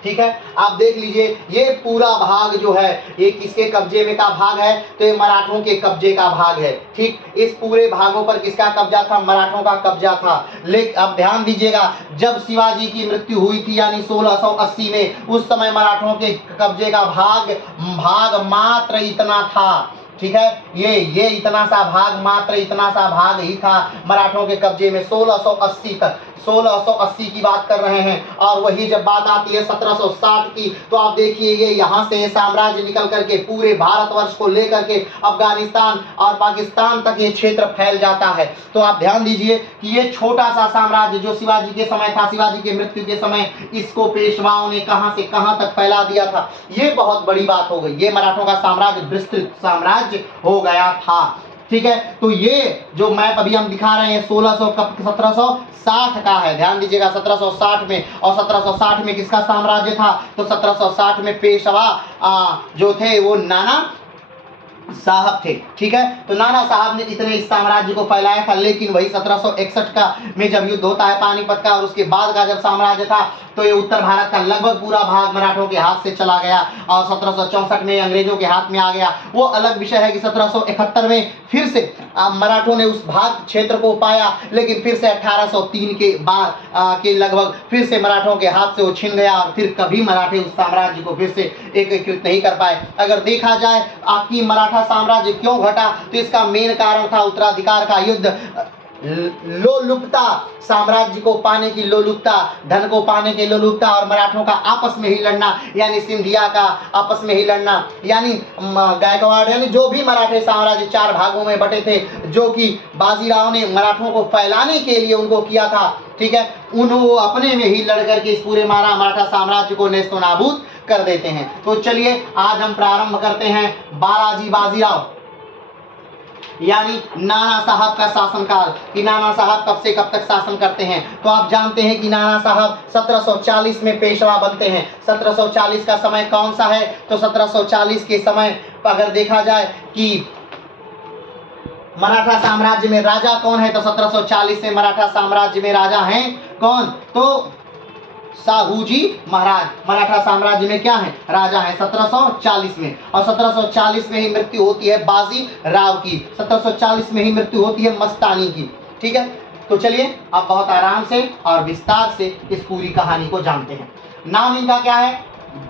ठीक है। आप देख लीजिए ये पूरा भाग जो है ये किसके कब्जे में का भाग है तो ये मराठों के कब्जे का भाग है। ठीक। इस पूरे भागों पर किसका कब्जा था मराठों का कब्जा था। लेकिन अब ध्यान दीजिएगा जब शिवाजी की मृत्यु हुई थी यानी 1680 में उस समय मराठों के कब्जे का भाग मात्र इतना था। ठीक है। ये इतना सा भाग मात्र इतना सा भाग ही था मराठों के कब्जे में 1680 तक। 1680 की बात कर रहे हैं। और वही जब बात आती है 1760 की तो आप देखिए ये यहाँ से साम्राज्य निकल करके पूरे भारतवर्ष को लेकर के अफगानिस्तान और पाकिस्तान तक ये क्षेत्र फैल जाता है। तो आप ध्यान दीजिए कि ये छोटा सा साम्राज्य जो शिवाजी के समय था शिवाजी के मृत्यु के समय इसको पेशवाओं ने कहां से कहां तक फैला दिया था। ये बहुत बड़ी बात हो गई। ये मराठों का साम्राज्य विस्तृत साम्राज्य हो गया था। ठीक है। तो ये जो मैप अभी हम दिखा रहे हैं 1760 का है। ध्यान दीजिएगा 1760 में। और 1760 में किसका साम्राज्य था तो 1760 में पेशवा जो थे वो नाना साहब थे। ठीक है। तो नाना साहब ने इतने इस साम्राज्य को फैलाया था। लेकिन वही 1761 का में जब युद्ध होता है पानीपत का और उसके बाद का जब साम्राज्य था तो ये उत्तर भारत का लगभग पूरा भाग मराठों के हाथ से चला गया और 1764 में अंग्रेजों के हाथ में आ गया। वो अलग विषय है कि 1771 में फिर से मराठों ने उस भाग क्षेत्र को पाया, लेकिन फिर से 1803 के बाद के लगभग फिर से मराठों के हाथ से वो छिन गया और फिर कभी मराठे उस साम्राज्य को फिर से एकीकृत नहीं कर पाए। अगर देखा जाए आपकी मराठा साम्राज्य क्यों घटा, तो इसका मेन कारण था उत्तराधिकार का युद्ध, लोलुपता, साम्राज्य को पाने की लोलुपता, धन को पाने की लोलुपता और मराठों का आपस में ही लड़ना, यानी सिंधिया का आपस में ही लड़ना, यानी गायकवाड़, यानी जो भी मराठे साम्राज्य 4 भागों में बटे थे, जो कि बाजीराव ने मराठों को फैलाने के लिए उनको किया था, ठीक है, उन्होंने अपने में ही लड़ करके इस पूरे मराठा साम्राज्य को नेस्तो नाबूद कर देते हैं। तो चलिए आज हम प्रारंभ करते हैं बालाजी बाजीराव यानी नाना साहब का शासनकाल, कि नाना साहब कब से कब तक शासन करते हैं। तो आप जानते हैं कि नाना साहब 1740 में पेशवा बनते हैं। 1740 का समय कौन सा है, तो 1740 के समय अगर देखा जाए कि मराठा साम्राज्य में राजा कौन है, तो 1740 में मराठा साम्राज्य में राजा हैं कौन, तो साहूजी महाराज मराठा साम्राज्य में क्या है, राजा है 1740 में। और 1740 में ही मृत्यु होती है बाजी राव की, 1740 में ही मृत्यु होती है मस्तानी की, ठीक है। तो चलिए आप बहुत आराम से और विस्तार से इस पूरी कहानी को जानते हैं। नाम इनका क्या है,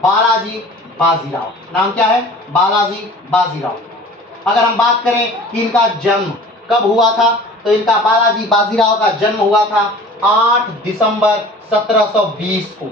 बालाजी बाजीराव। नाम क्या है, बालाजी बाजीराव। अगर हम बात करें कि इनका जन्म कब हुआ था, तो इनका बालाजी बाजीराव का जन्म हुआ था 8 दिसंबर 1720 को।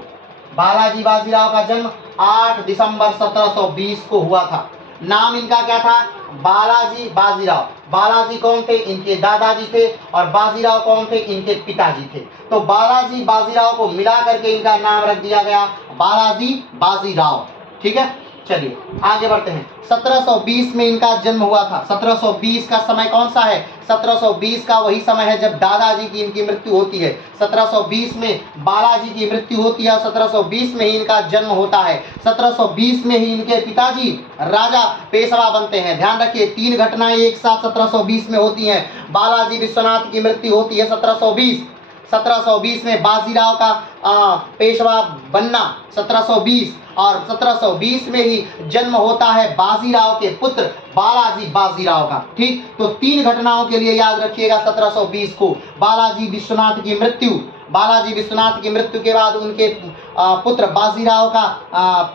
बालाजी बाजीराव का जन्म 8 दिसंबर 1720 को हुआ था। नाम इनका क्या था, बालाजी बाजीराव। बालाजी कौन थे, इनके दादाजी थे, और बाजीराव कौन थे, इनके पिताजी थे। तो बालाजी बाजीराव को मिला करके इनका नाम रख दिया गया बालाजी बाजीराव, ठीक है। चलिए आगे बढ़ते हैं। 1720 में इनका जन्म हुआ था। 1720 का समय कौन सा है, 1720 का वही समय है जब दादाजी की इनकी मृत्यु होती है। 1720 में बालाजी की मृत्यु होती है और 1720 में ही इनका जन्म होता है। 1720 में ही इनके पिताजी राजा पेशवा बनते हैं। ध्यान रखिए 3 घटनाएं एक साथ 1720 में होती हैं। बालाजी विश्वनाथ की मृत्यु होती है 1720 में बाजीराव का पेशवा बनना 1720, और 1720 में ही जन्म होता है बाजीराव के पुत्र बालाजी बाजीराव का, ठीक। तो 3 घटनाओं के लिए याद रखिएगा 1720 को। बालाजी विश्वनाथ की मृत्यु, बालाजी विश्वनाथ की मृत्यु के बाद उनके पुत्र बाजीराव का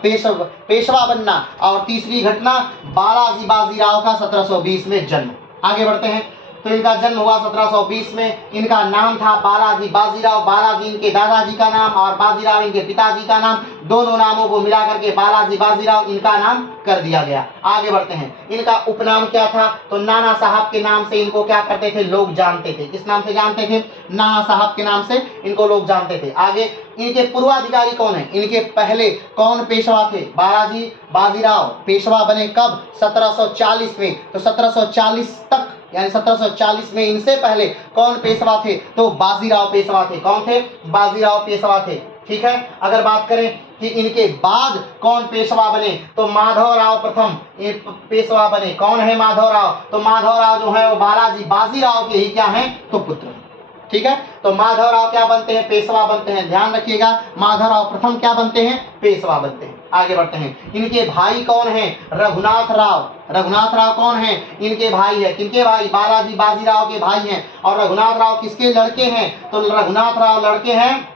पेशवा बनना, और तीसरी घटना बालाजी बाजीराव का 1720 में जन्म। आगे बढ़ते हैं। तो इनका जन्म हुआ 1720 में। इनका नाम था बालाजी बाजीराव। बालाजी इनके दादाजी का नाम और बाजीराव इनके पिताजी का नाम, दोनों नामों को मिलाकर के बालाजी बाजीराव इनका नाम कर दिया गया। आगे बढ़ते हैं। इनका उपनाम क्या था, तो नाना साहब के नाम से इनको क्या करते थे, लोग जानते थे। किस नाम से जानते थे, नाना साहब के नाम से इनको लोग जानते थे। आगे इनके पूर्वाधिकारी कौन है, इनके पहले कौन पेशवा थे, बालाजी बाजीराव पेशवा बने कब, 1740 में। तो 1740 तक यानी 1740 में इनसे पहले कौन पेशवा थे, तो बाजीराव पेशवा थे। कौन थे, बाजीराव पेशवा थे, ठीक है। अगर बात करें कि इनके बाद कौन पेशवा बने, तो माधवराव प्रथम पेशवा बने। कौन है माधवराव, तो माधवराव जो है वो बालाजी बाजीराव के ही क्या हैं, तो पुत्र हैं, ठीक है। तो माधवराव क्या बनते हैं, पेशवा बनते हैं। ध्यान रखिएगा माधवराव प्रथम क्या बनते हैं, पेशवा बनते हैं। आगे बढ़ते हैं। इनके भाई कौन हैं, रघुनाथ राव। रघुनाथ राव कौन है, इनके भाई है। किनके भाई, बालाजी बाजीराव के भाई हैं। और रघुनाथ राव किसके लड़के हैं, तो रघुनाथ राव लड़के हैं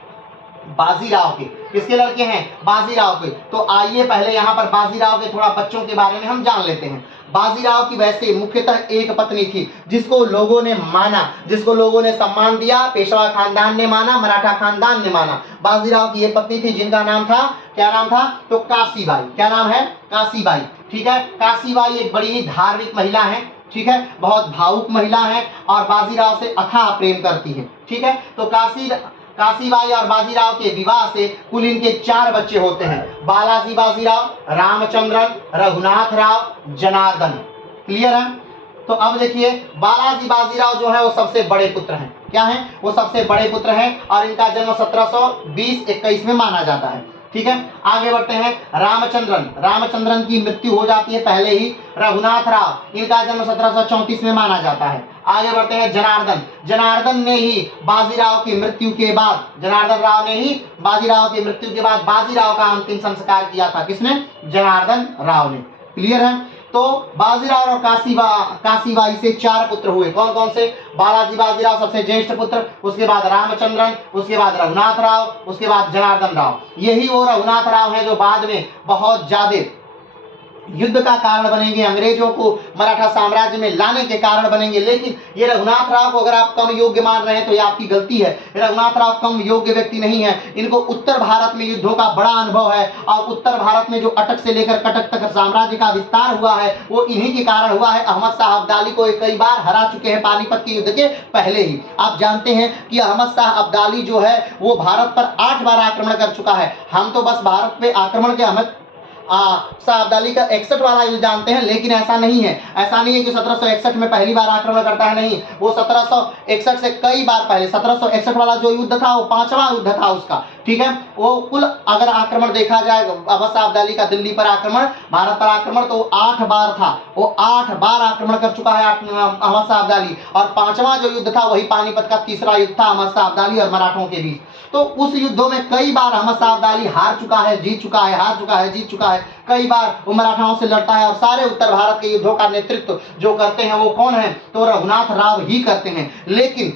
बाजीराव के। किसके लड़के हैं, बाजीराव के। तो आइए पहले यहाँ पर बाजीराव के थोड़ा बच्चों के बारे में हम जान लेते हैं। बाजीराव की वैसे मुख्यतः एक पत्नी थी जिसको लोगों ने माना, जिसको लोगों ने सम्मान दिया, पेशवा खानदान ने माना, मराठा खानदान ने माना। बाजीराव की एक पत्नी थी जिनका नाम था, क्या नाम था, तो काशीबाई। क्या नाम है, काशीबाई, ठीक है। काशीबाई एक बड़ी ही धार्मिक महिला है, ठीक है, बहुत भावुक महिला है और बाजीराव से अथाह प्रेम करती है, ठीक है। तो काशीबाई और बाजीराव के विवाह से कुल इनके 4 बच्चे होते हैं, बालाजी बाजीराव, रामचंद्रन, रघुनाथ राव, जनार्दन। क्लियर है। तो अब देखिए बालाजी बाजीराव जो है वो सबसे बड़े पुत्र हैं। क्या हैं, वो सबसे बड़े पुत्र हैं और इनका जन्म 1720-21 में माना जाता है। ठीक है, आगे बढ़ते हैं। रामचंद्रन की मृत्यु हो जाती है पहले ही। रघुनाथ राव, इनका जन्म 1734 में माना जाता है। आगे बढ़ते हैं। जनार्दन ने ही बाजीराव की मृत्यु के बाद, जनार्दन राव ने ही बाजीराव की मृत्यु के बाद बाजीराव का अंतिम संस्कार किया था। किसने? जनार्दन राव ने। क्लियर है? तो बाजीराव और काशीबाई से 4 पुत्र हुए। कौन कौन से? बालाजी बाजीराव सबसे ज्येष्ठ पुत्र, उसके बाद रामचंद्रन, उसके बाद रघुनाथ राव, उसके बाद जनार्दन राव। यही वो रघुनाथ राव है जो बाद में बहुत ज्यादा युद्ध का कारण बनेंगे, अंग्रेजों को मराठा साम्राज्य में लाने के कारण बनेंगे। लेकिन ये रघुनाथ राव को अगर आप कम योग्य मान रहे हैं तो ये आपकी गलती है। रघुनाथ राव कम योग्य व्यक्ति नहीं है। इनको उत्तर भारत में युद्धों का बड़ा अनुभव है और उत्तर भारत में जो अटक से लेकर कटक तक साम्राज्य का विस्तार हुआ है वो इन्हीं के कारण हुआ है। अहमद शाह अब्दाली को कई बार हरा चुके हैं पानीपत के युद्ध के पहले ही। आप जानते हैं कि अहमद शाह अब्दाली जो है वो भारत पर 8 बार आक्रमण कर चुका है। हम तो बस भारत पे आक्रमण के अहमद शाह अब्दाली का 61 वाला युद्ध जानते हैं, लेकिन ऐसा नहीं है। ऐसा नहीं है कि 1761 में पहली बार आक्रमण करता है, नहीं। वो 1761 से कई बार पहले 1761 वाला जो युद्ध था वो 5वां युद्ध था उसका। ठीक है, वो कुल अगर आक्रमण देखा जाए अहमद शाह अब्दाली का दिल्ली पर आक्रमण, भारत पर आक्रमण, तो 8 बार था। वो 8 बार आक्रमण कर चुका है अहमद शाह अब्दाली। और 5वां जो युद्ध था वही पानीपत का तीसरा युद्ध था अहमद शाह अब्दाली और मराठों के बीच। तो उस युद्धों में कई बार अहमद शाह अब्दाली हार चुका है, जीत चुका है, हार चुका है, जीत चुका है। कई बार वो मराठाओं से लड़ता है और सारे उत्तर भारत के युद्धों का नेतृत्व जो करते हैं वो कौन है? तो रघुनाथ राव ही करते हैं। लेकिन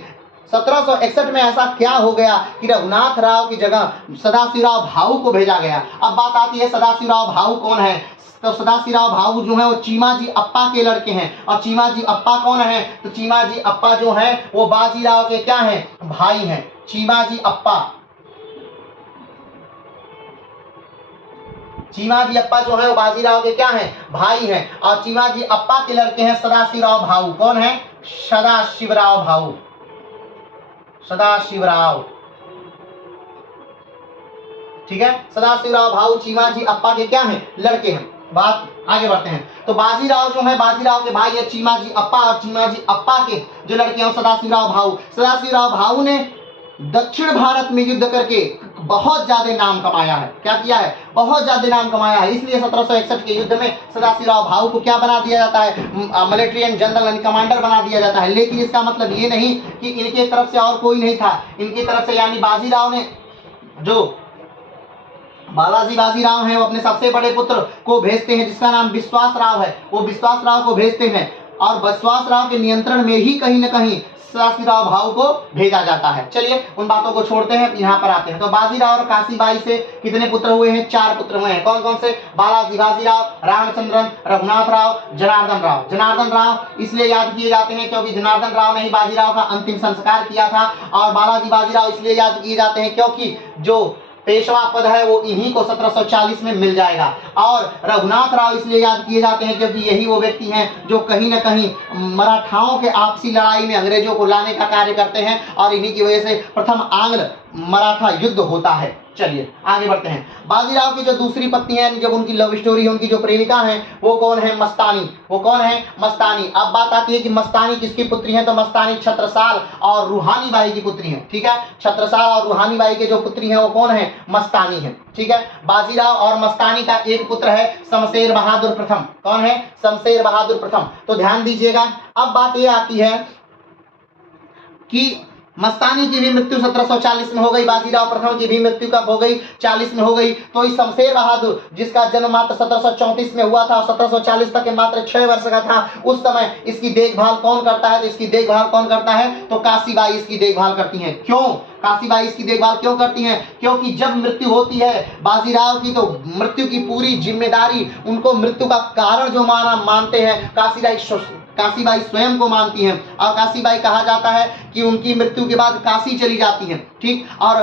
1761 में ऐसा क्या हो गया कि रघुनाथ राव की जगह सदाशिवराव भाऊ को भेजा गया। अब बात आती है सदाशिवराव भाऊ कौन है? तो सदाशिवराव भाऊ जो है वो चीमाजी अप्पा के लड़के हैं। और चीमाजी अप्पा कौन है? तो चीमाजी अप्पा जो है वो बाजीराव के क्या हैं? भाई हैं। चीमाजी अप्पा जो है वो बाजीराव के क्या हैं? भाई हैं। और चीमाजी अप्पा के लड़के हैं सदाशिवराव भाऊ। कौन है? सदाशिवराव भाऊ। ठीक है, सदाशिवराव भाऊ चीमाजी अप्पा के क्या हैं? लड़के हैं। बात आगे बढ़ते हैं। तो बाजीराव जो है बाजीराव के भाई है चीमाजी अप्पा, और चीमाजी अप्पा के जो लड़के हैं सदाशिवराव भाऊ। सदाशिवराव भाऊ ने दक्षिण भारत में युद्ध करके बहुत ज्यादा नाम कमाया है। क्या किया है? बहुत ज्यादा नाम कमाया है। इसलिए 1761 के युद्ध में सदाशिवराव भाऊ को क्या बना दिया जाता है? Military and general and commander बना दिया जाता है। लेकिन इसका मतलब ये नहीं कि इनके तरफ से और कोई नहीं था। इनकी तरफ से यानी बाजीराव ने, जो बालाजी बाजीराव हैं, वो अपने सबसे बड़े पुत्र को भेजते हैं जिसका नाम विश्वास राव है। वो विश्वास राव को भेजते हैं और विश्वास राव के नियंत्रण में ही कहीं न कहीं सदाशिवराव भाऊ को भेजा जाता है। चलिए उन बातों को छोड़ते हैं, यहाँ पर आते हैं। तो बाजीराव और काशीबाई से कितने पुत्र हुए हैं? 4 पुत्र हुए हैं। कौन कौन से? बालाजी बाजीराव, रामचंद्रन, रघुनाथ राव, जनार्दन राव। जनार्दन राव इसलिए याद किए जाते हैं क्योंकि जनार्दन राव ने ही बाजीराव का अंतिम संस्कार किया था। और बालाजी बाजीराव इसलिए याद किए जाते हैं क्योंकि जो पेशवा पद है वो इन्हीं को 1740 में मिल जाएगा। और रघुनाथ राव इसलिए याद किए जाते हैं क्योंकि यही वो व्यक्ति हैं जो कहीं न कहीं मराठाओं के आपसी लड़ाई में अंग्रेजों को लाने का कार्य करते हैं और इन्हीं की वजह से प्रथम आंग्ल मराठा युद्ध होता है। चलिए आगे बढ़ते हैं। बाजीराव की जो दूसरी पत्नी है, जब उनकी लव स्टोरी है, उनकी जो प्रेमिका है वो कौन है? मस्तानी। वो कौन है? मस्तानी। अब बात आती है कि मस्तानी किसकी पुत्री है? तो मस्तानी छत्रसाल और रूहानी बाई की पुत्री है। ठीक है, छत्रसाल और रूहानी बाई के जो पुत्री हैं वो कौन है? मस्तानी है। ठीक है, बाजीराव और मस्तानी का एक पुत्र है शमशेर बहादुर प्रथम। कौन है? शमशेर बहादुर प्रथम। तो ध्यान दीजिएगा। अब बात ये आती है कि मस्तानी की भी मृत्यु 1740 में हो गई, बाजीराव प्रथम की भी मृत्यु कब हो गई? 40 में हो गई। तो इस शमशेर बहादुर जिसका जन्म मात्र 1734 में हुआ था और 1740 तक मात्र 6 वर्ष का था, उस समय इसकी देखभाल कौन करता है? तो इसकी देखभाल कौन करता है? तो काशीबाई इसकी देखभाल करती हैं। क्यों काशीबाई इसकी देखभाल क्यों करती हैं? क्योंकि जब मृत्यु होती है बाजीराव की तो मृत्यु की पूरी जिम्मेदारी, उनको मृत्यु का कारण जो मानते हैं काशीबाई स्वयं को मानती हैं। और काशीबाई कहा जाता है कि उनकी मृत्यु के बाद काशी चली जाती हैं। ठीक, और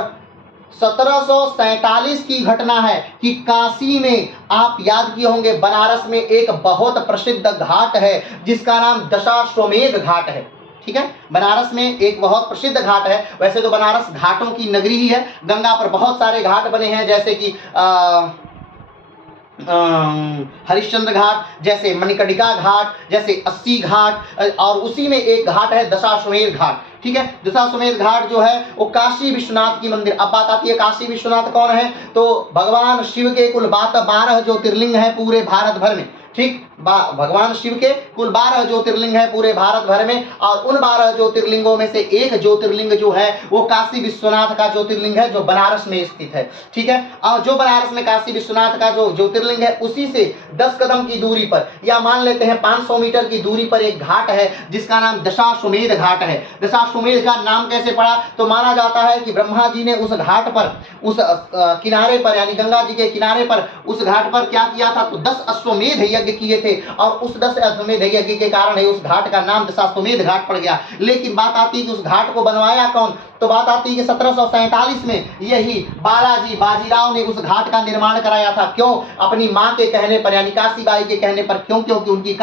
1747 की घटना है कि काशी में, आप याद किए होंगे, बनारस में एक बहुत प्रसिद्ध घाट है जिसका नाम दशाश्वमेध घाट है। ठीक है, बनारस में एक बहुत प्रसिद्ध घाट है। वैसे तो बनारस घाटों की नगरी ही है। गंगा पर बहुत सारे घाट बने हैं, जैसे कि हरिश्चंद्र घाट, जैसे मणिकर्णिका घाट, जैसे 80 घाट, और उसी में एक घाट है दशाश्वमेध घाट। ठीक है, दशाश्वमेध घाट जो है वो काशी विश्वनाथ की मंदिर। अब बात आती है काशी विश्वनाथ कौन है, तो भगवान शिव के कुल 12 ज्योतिर्लिंग है पूरे भारत भर में। ठीक, भगवान शिव के कुल 12 ज्योतिर्लिंग है पूरे भारत भर में, और उन 12 ज्योतिर्लिंगों में से एक ज्योतिर्लिंग जो है वो काशी विश्वनाथ का ज्योतिर्लिंग है, जो बनारस में स्थित है। ठीक है, और जो बनारस में काशी विश्वनाथ का जो ज्योतिर्लिंग है उसी से 10 कदम की दूरी पर, या मान लेते हैं 500 मीटर की दूरी पर एक घाट है जिसका नाम दशाश्वमेध घाट है। दशाश्वमेध का नाम कैसे पड़ा, तो माना जाता है कि ब्रह्मा जी ने उस घाट पर, उस किनारे पर, यानी गंगा जी के किनारे पर उस घाट पर क्या किया था, तो 10 अश्वमेध यज्ञ किए थे, और उस 10 अश्वमेध यज्ञ के कारण ही उस घाट का नाम दशाश्वमेध घाट पड़ गया। लेकिन बात आती है कि उस घाट को बनवाया कौन, तो बात आती है कि 1747 में यही बालाजी बाजीराव ने उस घाट का निर्माण कराया था। क्यों, अपनी माँ के कहने पर, यानी काशीबाई के कहने पर। क्यों, क्योंकि उनकी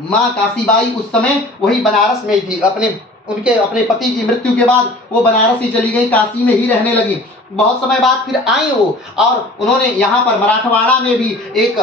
माँ काशीबाई उस समय वही बनारस में थी। अपने पति की मृत्यु के बाद वो बनारस ही चली गई, काशी में ही रहने लगी। बहुत समय बाद फिर आई वो, और उन्होंने यहाँ पर मराठवाड़ा में भी एक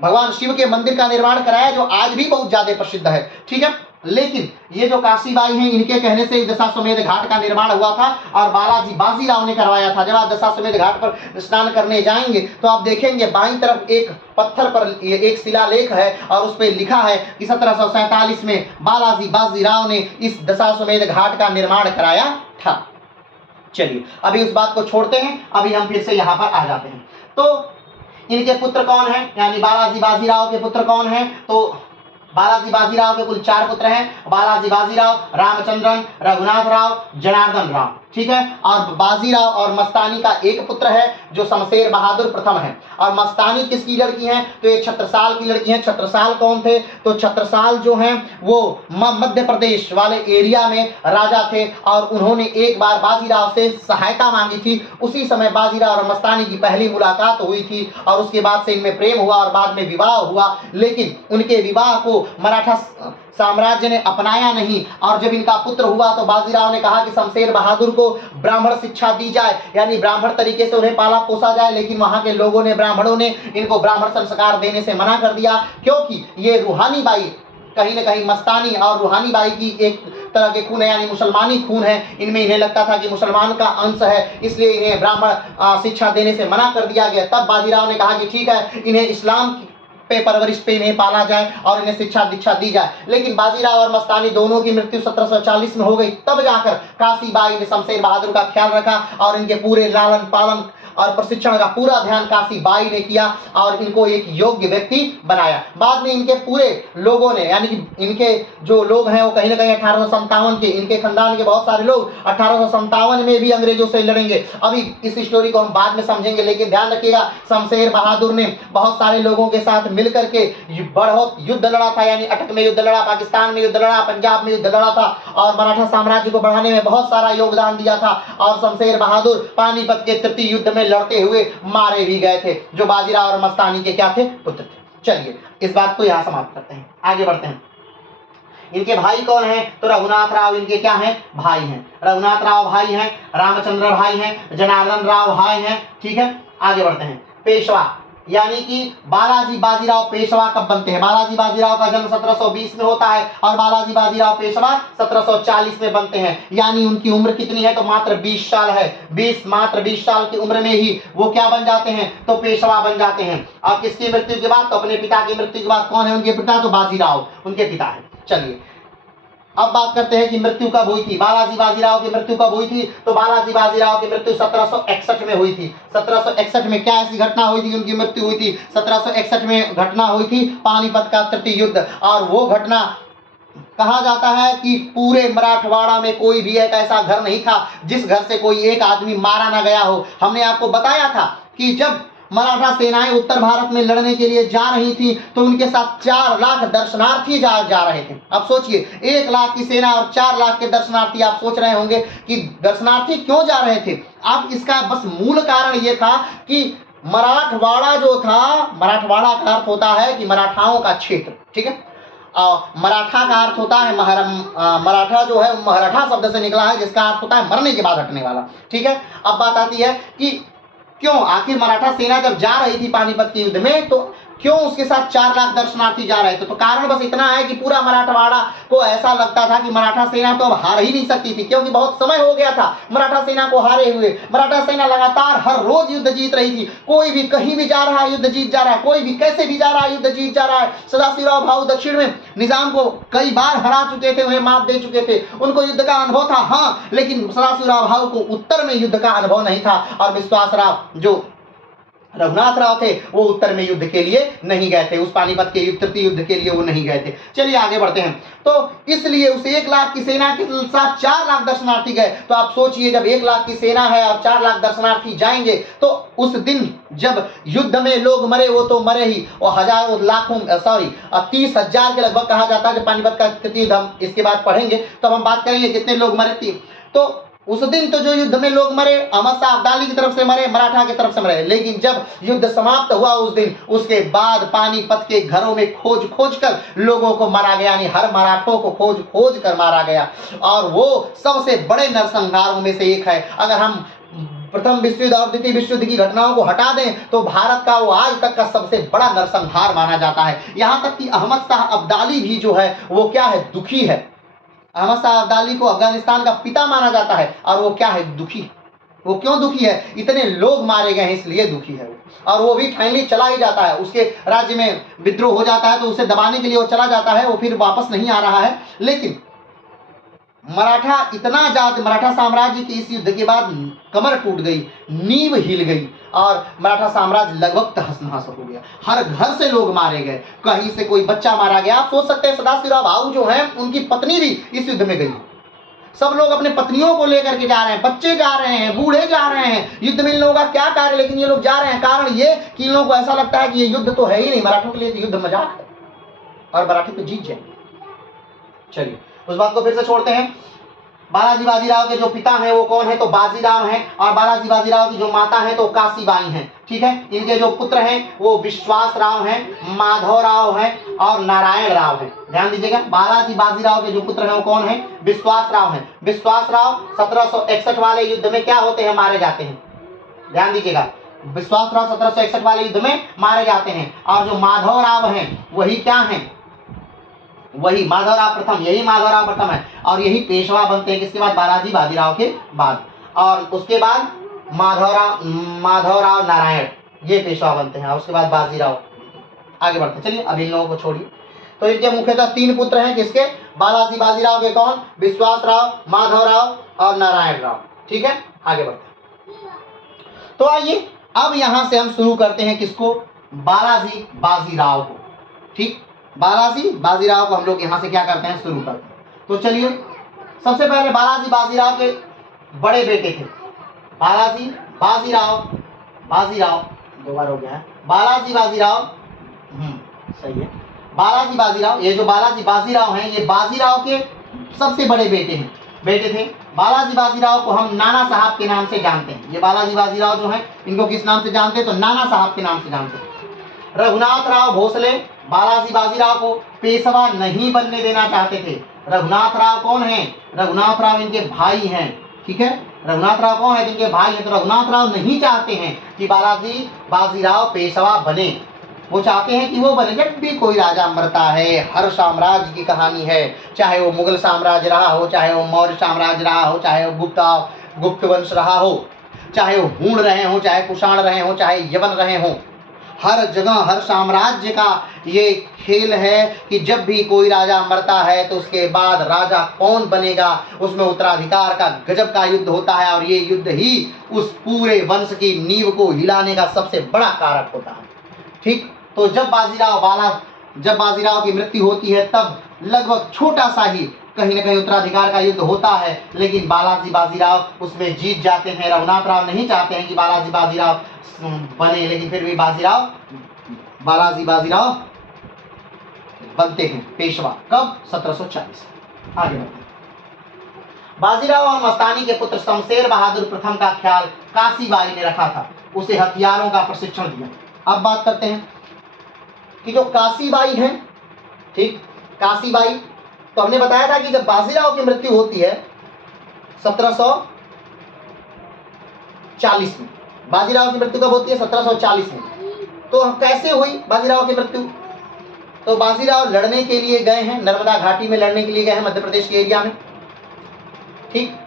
भगवान शिव के मंदिर का निर्माण कराया, जो आज भी बहुत ज्यादा प्रसिद्ध है। ठीक है, लेकिन ये जो काशीबाई हैं इनके कहने से दशाश्वमेध घाट का निर्माण हुआ था, और बालाजी बाजीराव ने करवाया था। जब आप दशाश्वमेध घाट पर स्नान करने जाएंगे तो आप देखेंगे बाईं तरफ एक पत्थर पर एक शिलालेख है, और उस पर लिखा है कि 1747 में बालाजी बाजीराव ने इस दशाश्वमेध घाट का निर्माण कराया था। चलिए अभी उस बात को छोड़ते हैं, अभी हम फिर से यहाँ पर आ जाते हैं। तो इनके पुत्र कौन है, यानी बालाजी बाजीराव के पुत्र कौन है, तो बालाजी बाजीराव के कुल 4 पुत्र हैं। बालाजी बाजीराव, रामचंद्रन, रघुनाथ राव, जनार्दन राव। ठीक है, और बाजीराव और मस्तानी का एक पुत्र है जो शमशेर बहादुर प्रथम है। और मस्तानी किसकी लड़की है, तो ये छत्रसाल की लड़की है। छत्रसाल कौन थे, तो छत्रसाल जो हैं वो मध्य प्रदेश वाले एरिया में राजा थे, और उन्होंने एक बार बाजीराव से सहायता मांगी थी। उसी समय बाजीराव और मस्तानी की पहली मुलाकात हुई थी, और उसके बाद से इनमें प्रेम हुआ और बाद में विवाह हुआ। लेकिन उनके विवाह को मराठा साम्राज्य ने अपनाया नहीं, और जब इनका पुत्र हुआ तो बाजीराव ने कहा कि शमशेर बहादुर को ब्राह्मण शिक्षा दी जाए, यानी ब्राह्मण तरीके से उन्हें पाला पोसा जाए। लेकिन वहां के लोगों ने, ब्राह्मणों ने इनको ब्राह्मण संस्कार देने से मना कर दिया, क्योंकि ये रूहानी बाई, कहीं ना कहीं मस्तानी और रूहानी बाई की एक तरह के खून है, यानी मुसलमानी खून है इनमें। इन्हें लगता था कि मुसलमान का अंश है, इसलिए इन्हें ब्राह्मण शिक्षा देने से मना कर दिया गया। तब बाजीराव ने कहा कि ठीक है, इन्हें इस्लाम पे परवरिश पे इन्हें पाला जाए और इन्हें शिक्षा दीक्षा दी जाए। लेकिन बाजीराव और मस्तानी दोनों की मृत्यु 1740 में हो गई। तब जाकर काशीबाई ने शमशेर बहादुर का ख्याल रखा, और इनके पूरे लालन पालन और प्रशिक्षण का पूरा ध्यान काशीबाई ने किया, और इनको एक योग्य व्यक्ति बनाया। बाद में इनके पूरे लोगों ने, यानी कि इनके जो लोग हैं वो कहीं ना कहीं 1857 के, इनके खानदान के बहुत सारे लोग 1857 में भी अंग्रेजों से लड़ेंगे। अभी इस स्टोरी को हम बाद में समझेंगे, लेकिन ध्यान रखिएगा शमशेर बहादुर ने बहुत सारे लोगों के साथ मिलकर के बहुत युद्ध लड़ा था, यानी अटक में युद्ध लड़ा, पाकिस्तान में युद्ध लड़ा, पंजाब में युद्ध लड़ा था, और मराठा साम्राज्य को बढ़ाने में बहुत सारा योगदान दिया था। और शमशेर बहादुर पानीपत के तृतीय युद्ध में लड़ते हुए मारे भी गए थे, जो बाजीराव और मस्तानी के क्या थे, पुत्र थे। चलिए इस बात को यहाँ समाप्त करते हैं, आगे बढ़ते हैं। इनके भाई कौन हैं, तो रघुनाथ राव इनके क्या हैं, भाई हैं। रघुनाथ राव भाई हैं, रामचंद्र भाई हैं, जनार्दन राव भाई हैं। ठीक है, आगे बढ़ते हैं। पेशवा, यानी कि बालाजी बाजीराव पेशवा कब बनते हैं। बालाजी बाजीराव का जन्म 1720 में होता है, और बालाजी बाजीराव पेशवा 1740 में बनते हैं। यानी उनकी उम्र कितनी है, तो मात्र 20 साल है। मात्र 20 साल की उम्र में ही वो क्या बन जाते हैं, तो पेशवा बन जाते हैं। और किसकी मृत्यु के बाद, तो अपने पिता की मृत्यु के बाद। कौन है उनके पिता, तो बाजीराव उनके पिता है। चलिए अब बात करते हैं कि मृत्यु कब हुई थी, बालाजी बाजीराव की मृत्यु कब हुई थी। तो बालाजी बाजीराव की मृत्यु 1761 में हुई थी। 1761 में क्या ऐसी घटना हुई थी, उनकी मृत्यु हुई थी। 1761 में घटना हुई थी पानीपत का तृतीय युद्ध, और वो घटना कहा जाता है कि पूरे मराठवाड़ा में कोई भी एक ऐसा घर नहीं था जिस घर से कोई एक आदमी मारा ना गया हो। हमने आपको बताया था कि जब मराठा सेनाएं उत्तर भारत में लड़ने के लिए जा रही थी तो उनके साथ 4 लाख दर्शनार्थी जा रहे थे। अब सोचिए 1 लाख की सेना और 4 लाख के दर्शनार्थी। आप सोच रहे होंगे कि दर्शनार्थी क्यों जा रहे थे। अब इसका बस मूल कारण ये था कि मराठवाड़ा जो था, मराठवाड़ा का अर्थ होता है कि मराठाओं का क्षेत्र। ठीक है, मराठा का अर्थ होता है मराठा जो है मराठा शब्द से निकला है, जिसका अर्थ होता है मरने के बाद हटने वाला। ठीक है, अब बात आती है कि क्यों? आखिर मराठा सेना जब जा रही थी पानीपत के युद्ध में तो क्यों उसके साथ 4 लाख दर्शनार्थी जा रहे थे? तो कारण बस इतना है कि पूरा मराठवाड़ा को ऐसा लगता था कि मराठा सेना तो अब हार ही नहीं सकती थी, क्योंकि बहुत समय हो गया था मराठा सेना को हारे हुए। मराठा सेना लगातार हर रोज युद्ध जीत रही थी, कोई भी कहीं भी जा रहा है युद्ध जीत जा रहा है, कोई भी कैसे भी जा रहा है युद्ध जीत जा रहा है। सदाशिवराव भाऊ दक्षिण में निजाम को कई बार हरा चुके थे, उन्हें मात दे चुके थे, उनको युद्ध का अनुभव था, हाँ, लेकिन सदाशिवराव भाऊ को उत्तर में युद्ध का अनुभव नहीं था। और विश्वासराव जो रघुनाथ राव थे वो उत्तर में युद्ध के लिए नहीं गए थे, उस पानीपत के तृतीय युद्ध के लिए वो नहीं गए थे। चलिए आगे बढ़ते हैं। तो इसलिए उस 1 लाख की सेना के साथ 4 लाख दर्शनार्थी गए। तो आप सोचिए, जब 1 लाख की सेना है और 4 लाख दर्शनार्थी जाएंगे तो उस दिन जब युद्ध में लोग मरे वो तो मरे ही, और हजारों लाखों 30,000 के लगभग कहा जाता है। जब पानीपत का तृतीय युद्ध हम इसके बाद पढ़ेंगे तो हम बात करेंगे कितने लोग मरे थे। तो उस दिन तो जो युद्ध में लोग मरे, अहमद शाह अब्दाली की तरफ से मरे, मराठा की तरफ से मरे, लेकिन जब युद्ध समाप्त हुआ उस दिन, उसके बाद पानीपत के घरों में खोज खोज कर लोगों को मारा गया, यानी हर मराठों को खोज खोज कर मारा गया। और वो सबसे बड़े नरसंहारों में से एक है। अगर हम प्रथम विश्व युद्ध और द्वितीय विश्व युद्ध की घटनाओं को हटा दें तो भारत का वो आज तक का सबसे बड़ा नरसंहार माना जाता है। यहां तक कि अहमद शाह अब्दाली भी जो है वो क्या है, दुखी है। अहमद शाह अब्दाली को अफगानिस्तान का पिता माना जाता है और वो क्या है, दुखी। वो क्यों दुखी है? इतने लोग मारे गए हैं इसलिए दुखी है वो। और वो भी फाइनली चला ही जाता है, उसके राज्य में विद्रोह हो जाता है तो उसे दबाने के लिए वो चला जाता है, वो फिर वापस नहीं आ रहा है। लेकिन मराठा साम्राज्य के इस युद्ध के बाद कमर टूट गई, नींव हिल गई और मराठा साम्राज्य लगभग तहस नहस हो गया। हर घर से लोग मारे गए, कहीं से कोई बच्चा मारा गया। आप सोच सकते हैं सदाशिवराव भाऊ जो हैं उनकी पत्नी भी इस युद्ध में गई। सब लोग अपने पत्नियों को लेकर के जा रहे हैं, बच्चे जा रहे हैं, बूढ़े जा रहे हैं। युद्ध में इन लोगों का क्या कार्य, लेकिन ये लोग जा रहे हैं। कारण ये कि इन लोगों को ऐसा लगता है कि ये युद्ध तो है ही नहीं, मराठों के लिए तो युद्ध मजाक है और मराठी तो जीत जाएंगे। चलिए उस बात को फिर से छोड़ते हैं। बालाजी बाजीराव के जो पिता हैं वो कौन है, तो बाजीराव हैं, और बालाजी बाजीराव की जो माता है तो काशीबाई हैं। ठीक है, इनके जो पुत्र हैं वो विश्वास राव हैं, माधव राव हैं और नारायण राव हैं। ध्यान दीजिएगा, बालाजी बाजीराव के जो पुत्र हैं वो कौन है, विश्वास राव हैं। विश्वास राव 1761 वाले युद्ध में क्या होते हैं, मारे जाते हैं। ध्यान दीजिएगा, विश्वास राव 1761 वाले युद्ध में मारे जाते हैं। और जो माधव राव हैं वही क्या हैं, वही माधवराव प्रथम, यही माधवराव प्रथम है और यही पेशवा बनते हैं किसके बाद, बालाजी बाजीराव के बाद। और उसके बाद माधवराव नारायण ये पेशवा बनते हैं और उसके बाद बाजीराव। आगे बढ़ते हैं, चलिए अब इन लोगों को छोड़िए। तो इनके मुख्यतः 3 पुत्र हैं किसके, बालाजी बाजीराव के। कौन, विश्वास राव, माधवराव और नारायण राव। ठीक है, आगे बढ़ते हैं। तो आइए अब यहां से हम शुरू करते हैं किसको, बालाजी बाजीराव को। ठीक, बालाजी बाजीराव को हम लोग यहाँ से क्या करते हैं, शुरू करते हैं। तो चलिए सबसे पहले बालाजी बाजीराव के बड़े बेटे थे, बालाजी बाजीराव, दो बार हो गया है, बालाजी बाजीराव, सही है, बालाजी बाजीराव। ये जो बालाजी बाजीराव हैं ये बाजीराव के सबसे बड़े बेटे थे। बालाजी बाजीराव को हम नाना साहब के नाम से जानते हैं। ये बालाजी बाजीराव जो हैं इनको किस नाम से जानते हैं, तो नाना साहब के नाम से जानते हैं। रघुनाथ राव भोसले बालाजी बाजीराव को पेशवा नहीं बनने देना चाहते थे। रघुनाथ राव कौन है, रघुनाथ राव इनके भाई हैं। ठीक है, रघुनाथ राव कौन है, इनके भाई हैं। तो रघुनाथ राव नहीं चाहते हैं कि बालाजी बाजीराव पेशवा बने, वो चाहते हैं कि वो बने। जब भी कोई राजा मरता है, हर साम्राज्य की कहानी है, चाहे वो मुगल साम्राज्य रहा हो, चाहे वो मौर्य साम्राज्य रहा हो, चाहे वो गुप्त वंश रहा हो, चाहे वो हूण रहे हो, चाहे कुषाण रहे हो, चाहे यवन रहे हो, हर जगह हर साम्राज्य का ये खेल है कि जब भी कोई राजा मरता है तो उसके बाद राजा कौन बनेगा, उसमें उत्तराधिकार का गजब का युद्ध होता है। और ये युद्ध ही उस पूरे वंश की नींव को हिलाने का सबसे बड़ा कारक होता है। ठीक, तो जब बाजीराव की मृत्यु होती है तब लगभग छोटा सा ही कहीं न कहीं उत्तराधिकार का युद्ध होता है, लेकिन बालाजी बाजीराव उसमें जीत जाते हैं। रघुनाथ राव नहीं चाहते हैं कि बालाजी बाजीराव बने, लेकिन फिर भी बालाजी बाजीराव बनते हैं पेशवा। कब, 1740। आगे बढ़ते हैं। बाजीराव और मस्तानी के पुत्र शमशेर बहादुर प्रथम का ख्याल काशीबाई ने रखा था, उसे हथियारों का प्रशिक्षण दिया। अब बात करते हैं कि जो काशीबाई हैं, ठीक, काशीबाई, तो हमने बताया था कि जब बाजीराव की मृत्यु होती है 1740 में, बाजीराव की मृत्यु कब होती है? 1740 में। तो कैसे हुई बाजीराव की मृत्यु? तो बाजीराव लड़ने के लिए गए हैं, नर्मदा घाटी में लड़ने के लिए गए हैं, मध्य प्रदेश के एरिया में, ठीक।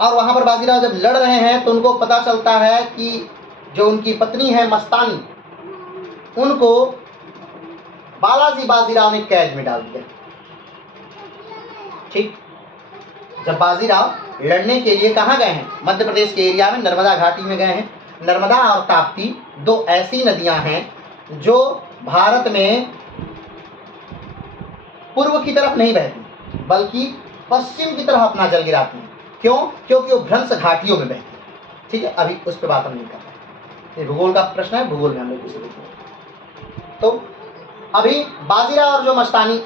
और वहां पर बाजीराव जब लड़ रहे हैं तो उनको पता चलता है कि जो उनकी पत्नी है मस्तानी, उनको बालाजी बाजीराव ने कैद में डाल दिया, ठीक। जब बाजीराव लड़ने के लिए कहाँ गए हैं? मध्य प्रदेश के एरिया में नर्मदा घाटी में गए हैं। नर्मदा और ताप्ती दो ऐसी नदियां हैं जो भारत में पूर्व की तरफ नहीं बहती बल्कि पश्चिम की तरफ अपना जल गिराती हैं। क्यों? क्योंकि वो भ्रंश घाटियों में बहती है, ठीक है। अभी उस पर बात हम नहीं कर रहे, ये भूगोल का प्रश्न है, भूगोल में हम लोग उसे देखेंगे। तो अभी बाजीराव और जो मस्तानी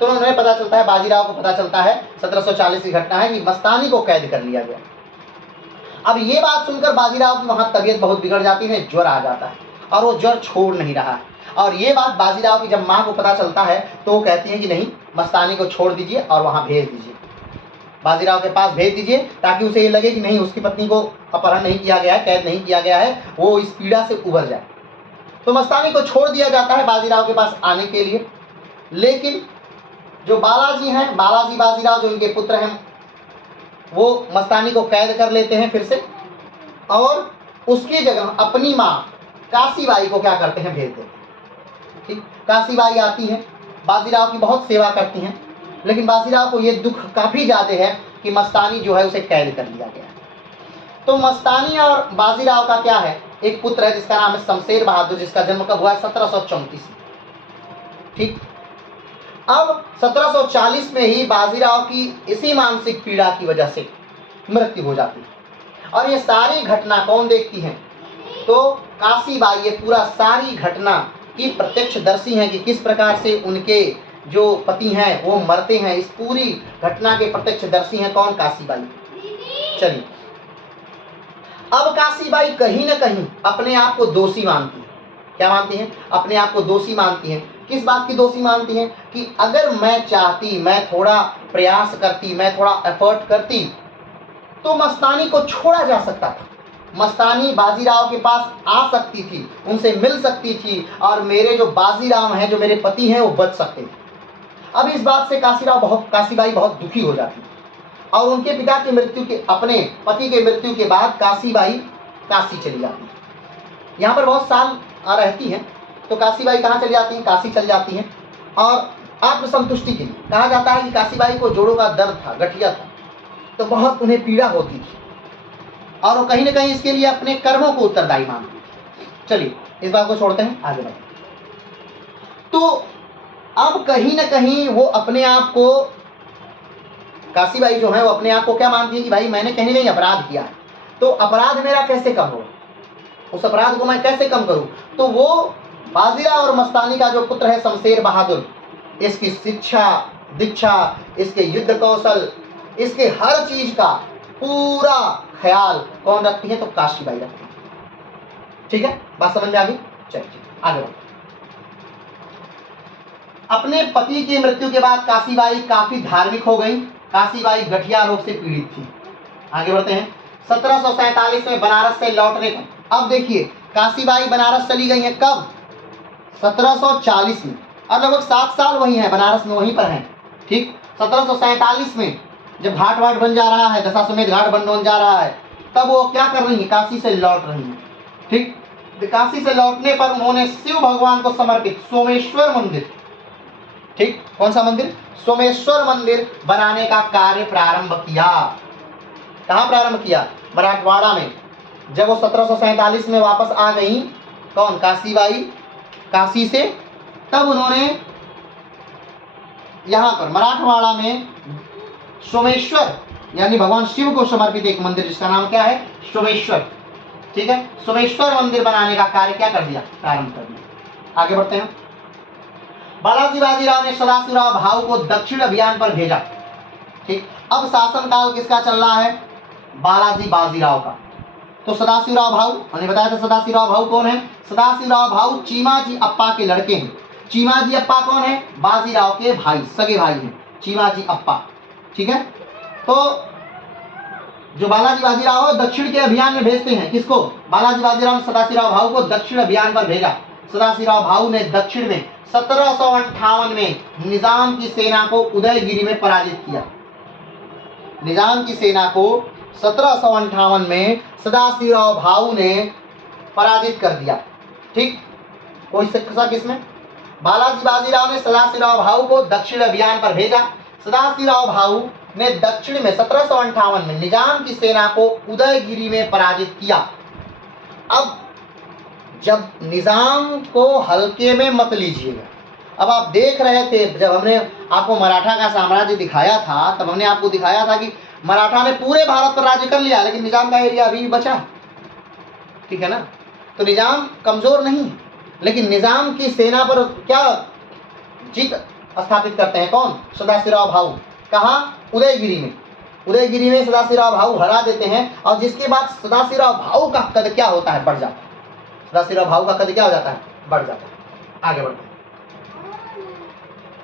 तो उन्हें पता चलता है, बाजीराव को पता चलता है 1740 की घटना है कि मस्तानी को कैद कर लिया गया। अब ये बात सुनकर बाजीराव की वहां तबीयत बहुत बिगड़ जाती है, ज्वर आ जाता है और वो ज्वर छोड़ नहीं रहा है। और ये बात बाजीराव की जब माँ को पता चलता है तो वो कहती है कि नहीं, मस्तानी को छोड़ दीजिए और वहां भेज दीजिए, बाजीराव के पास भेज दीजिए, ताकि उसे ये लगे कि नहीं, उसकी पत्नी को अपहरण नहीं किया गया है, कैद नहीं किया गया है, वो इस पीड़ा से उबर जाए। तो मस्तानी को छोड़ दिया जाता है बाजीराव के पास आने के लिए। लेकिन जो बालाजी हैं, बालाजी बाजीराव जो इनके पुत्र हैं, वो मस्तानी को कैद कर लेते हैं फिर से, और उसकी जगह अपनी माँ काशीबाई को क्या करते हैं? भेज देते हैं, ठीक। काशीबाई आती हैं, बाजीराव की बहुत सेवा करती हैं, लेकिन बाजीराव को ये दुख काफ़ी ज़्यादा है कि मस्तानी जो है उसे कैद कर लिया गया। तो मस्तानी और बाजीराव का क्या है? एक पुत्र है जिसका नाम है शमशेर बहादुर, जिसका जन्म कब हुआ है? 1734 में, ठीक। अब 1740 में ही बाजीराव की इसी मानसिक पीड़ा की वजह से मृत्यु हो जाती है। और ये सारी घटना कौन देखती है? तो काशीबाई ये पूरा सारी घटना की प्रत्यक्षदर्शी हैं कि किस प्रकार से उनके जो पति हैं वो मरते हैं। इस पूरी घटना के प्रत्यक्षदर्शी हैं कौन? काशीबाई। चलिए, अब काशीबाई कहीं न कहीं अपने आप को दोषी मानती है। क्या मानती हैं? अपने आप को दोषी मानती हैं। किस बात की दोषी मानती हैं? कि अगर मैं चाहती, मैं थोड़ा प्रयास करती, मैं थोड़ा एफर्ट करती तो मस्तानी को छोड़ा जा सकता था, मस्तानी बाजीराव के पास आ सकती थी, उनसे मिल सकती थी, और मेरे जो बाजीराव हैं, जो मेरे पति हैं, वो बच सकते थे। अब इस बात से काशीबाई बहुत दुखी हो जाती है, और उनके पिता की मृत्यु के, अपने पति के मृत्यु के बाद काशीबाई काशी चली जाती है। यहाँ पर बहुत साल रहती हैं, तो काशीबाई कहाँ चली जाती हैं? काशी चल जाती हैं। और आत्मसंतुष्टि के लिए कहा जाता है कि काशीबाई को जोड़ों का दर्द था, गठिया था, तो बहुत उन्हें पीड़ा होती थी, और वो कहीं ना कहीं इसके लिए अपने कर्मों को उत्तरदायी मानती थी। चलिए, इस बात को छोड़ते हैं, आगे बढ़ते हैं। तो अब कहीं ना कहीं वो अपने आप को, काशीबाई जो है वो अपने आप को क्या मानती है कि भाई मैंने कहीं ना कहीं अपराध किया है, तो अपराध मेरा कैसे कम हो, उस अपराध को मैं कैसे कम करूं? तो वो बाजीराव और मस्तानी का जो पुत्र है शमशेर बहादुर, इसकी शिक्षा दीक्षा, इसके युद्ध कौशल, इसके हर चीज का पूरा ख्याल कौन रखती है? तो काशीबाई रखती है। ठीक है, बात समझ में आ गई? चलिए आगे बढ़ते हैं। अपने पति की मृत्यु के बाद काशीबाई काफी धार्मिक हो गई। काशीबाई गठिया रोग से पीड़ित थी। आगे बढ़ते हैं। 1747 में बनारस से लौटने का, अब देखिए काशीबाई बनारस चली गई है कब? 1740 में, और लगभग 7 साल वही है बनारस में, वहीं पर हैं, ठीक। 1747 में जब घाट वाट बन जा रहा है, दशाश्वमेध घाट बन जा रहा है, तब वो क्या कर रही है? काशी से लौट रही है, ठीक। काशी से लौटने पर उन्होंने शिव भगवान को समर्पित सोमेश्वर मंदिर, ठीक, कौन सा मंदिर? सोमेश्वर मंदिर बनाने का कार्य प्रारंभ किया। कहाँ प्रारंभ किया? मराठवाड़ा में। जब वो 1747 में वापस आ गई, कौन? काशीबाई, काशी से, तब उन्होंने यहाँ पर मराठवाड़ा में सोमेश्वर यानी भगवान शिव को समर्पित एक मंदिर, जिसका नाम क्या है? सोमेश्वर, ठीक है। सोमेश्वर मंदिर बनाने का कार्य क्या कर दिया? प्रारंभ कर दिया। आगे बढ़ते हैं। बालाजी बाजीराव ने सदाशिवराव भाऊ को दक्षिण अभियान पर भेजा, ठीक। अब शासनकाल किसका चल रहा है? बालाजी बाजीराव का। तो सदाशिवराव भाऊ, मैंने बताया था सदाशिवराव भाऊ कौन है? सदाशिवराव भाऊ चीमाजी अप्पा के लड़के हैं। चीमाजी अप्पा कौन है? बाजीराव के भाई, सगे भाई हैं, चीमाजी अप्पा, ठीक है। तो जो बालाजी बाजीराव है दक्षिण के अभियान में भेजते हैं। किसको? बालाजी बाजीराव ने सदाशिवराव भाऊ को दक्षिण अभियान पर भेजा। सदाशिवराव भाऊ ने दक्षिण में 1758 में निजाम की सेना को उदयगिरी में पराजित किया। निजाम की सेना को 1758 में सदाशिवराव भाऊ ने पराजित कर दिया। ठीक, कोई शक इसमें? बालाजी बाजीराव ने सदाशिवराव भाऊ को दक्षिण अभियान पर भेजा। सदाशिवराव भाऊ ने दक्षिण में 1758 में निजाम की सेना को उदयगिरी में पराजित किया। अब जब निजाम को हल्के में मत लीजिएगा। अब आप देख रहे थे जब हमने आपको मराठा का साम्राज्य दिखाया था, तब हमने आपको दिखाया था कि मराठा ने पूरे भारत पर राज्य कर लिया, लेकिन निजाम का एरिया अभी भी बचा। ठीक है ना? तो निजाम कमजोर नहीं, लेकिन निजाम की सेना पर क्या जीत स्थापित करते हैं? कौन? सदाशिवराव भाऊ। कहाँ? उदयगिरी में। उदयगिरी में सदाशिवराव भाऊ हरा देते हैं, और जिसके बाद सदाशिवराव भाऊ का कद क्या होता है? बढ़ जाता है। सदाशिवराव भाऊ का कद क्या हो जाता है? बढ़ जाता है। आगे बढ़ते हैं।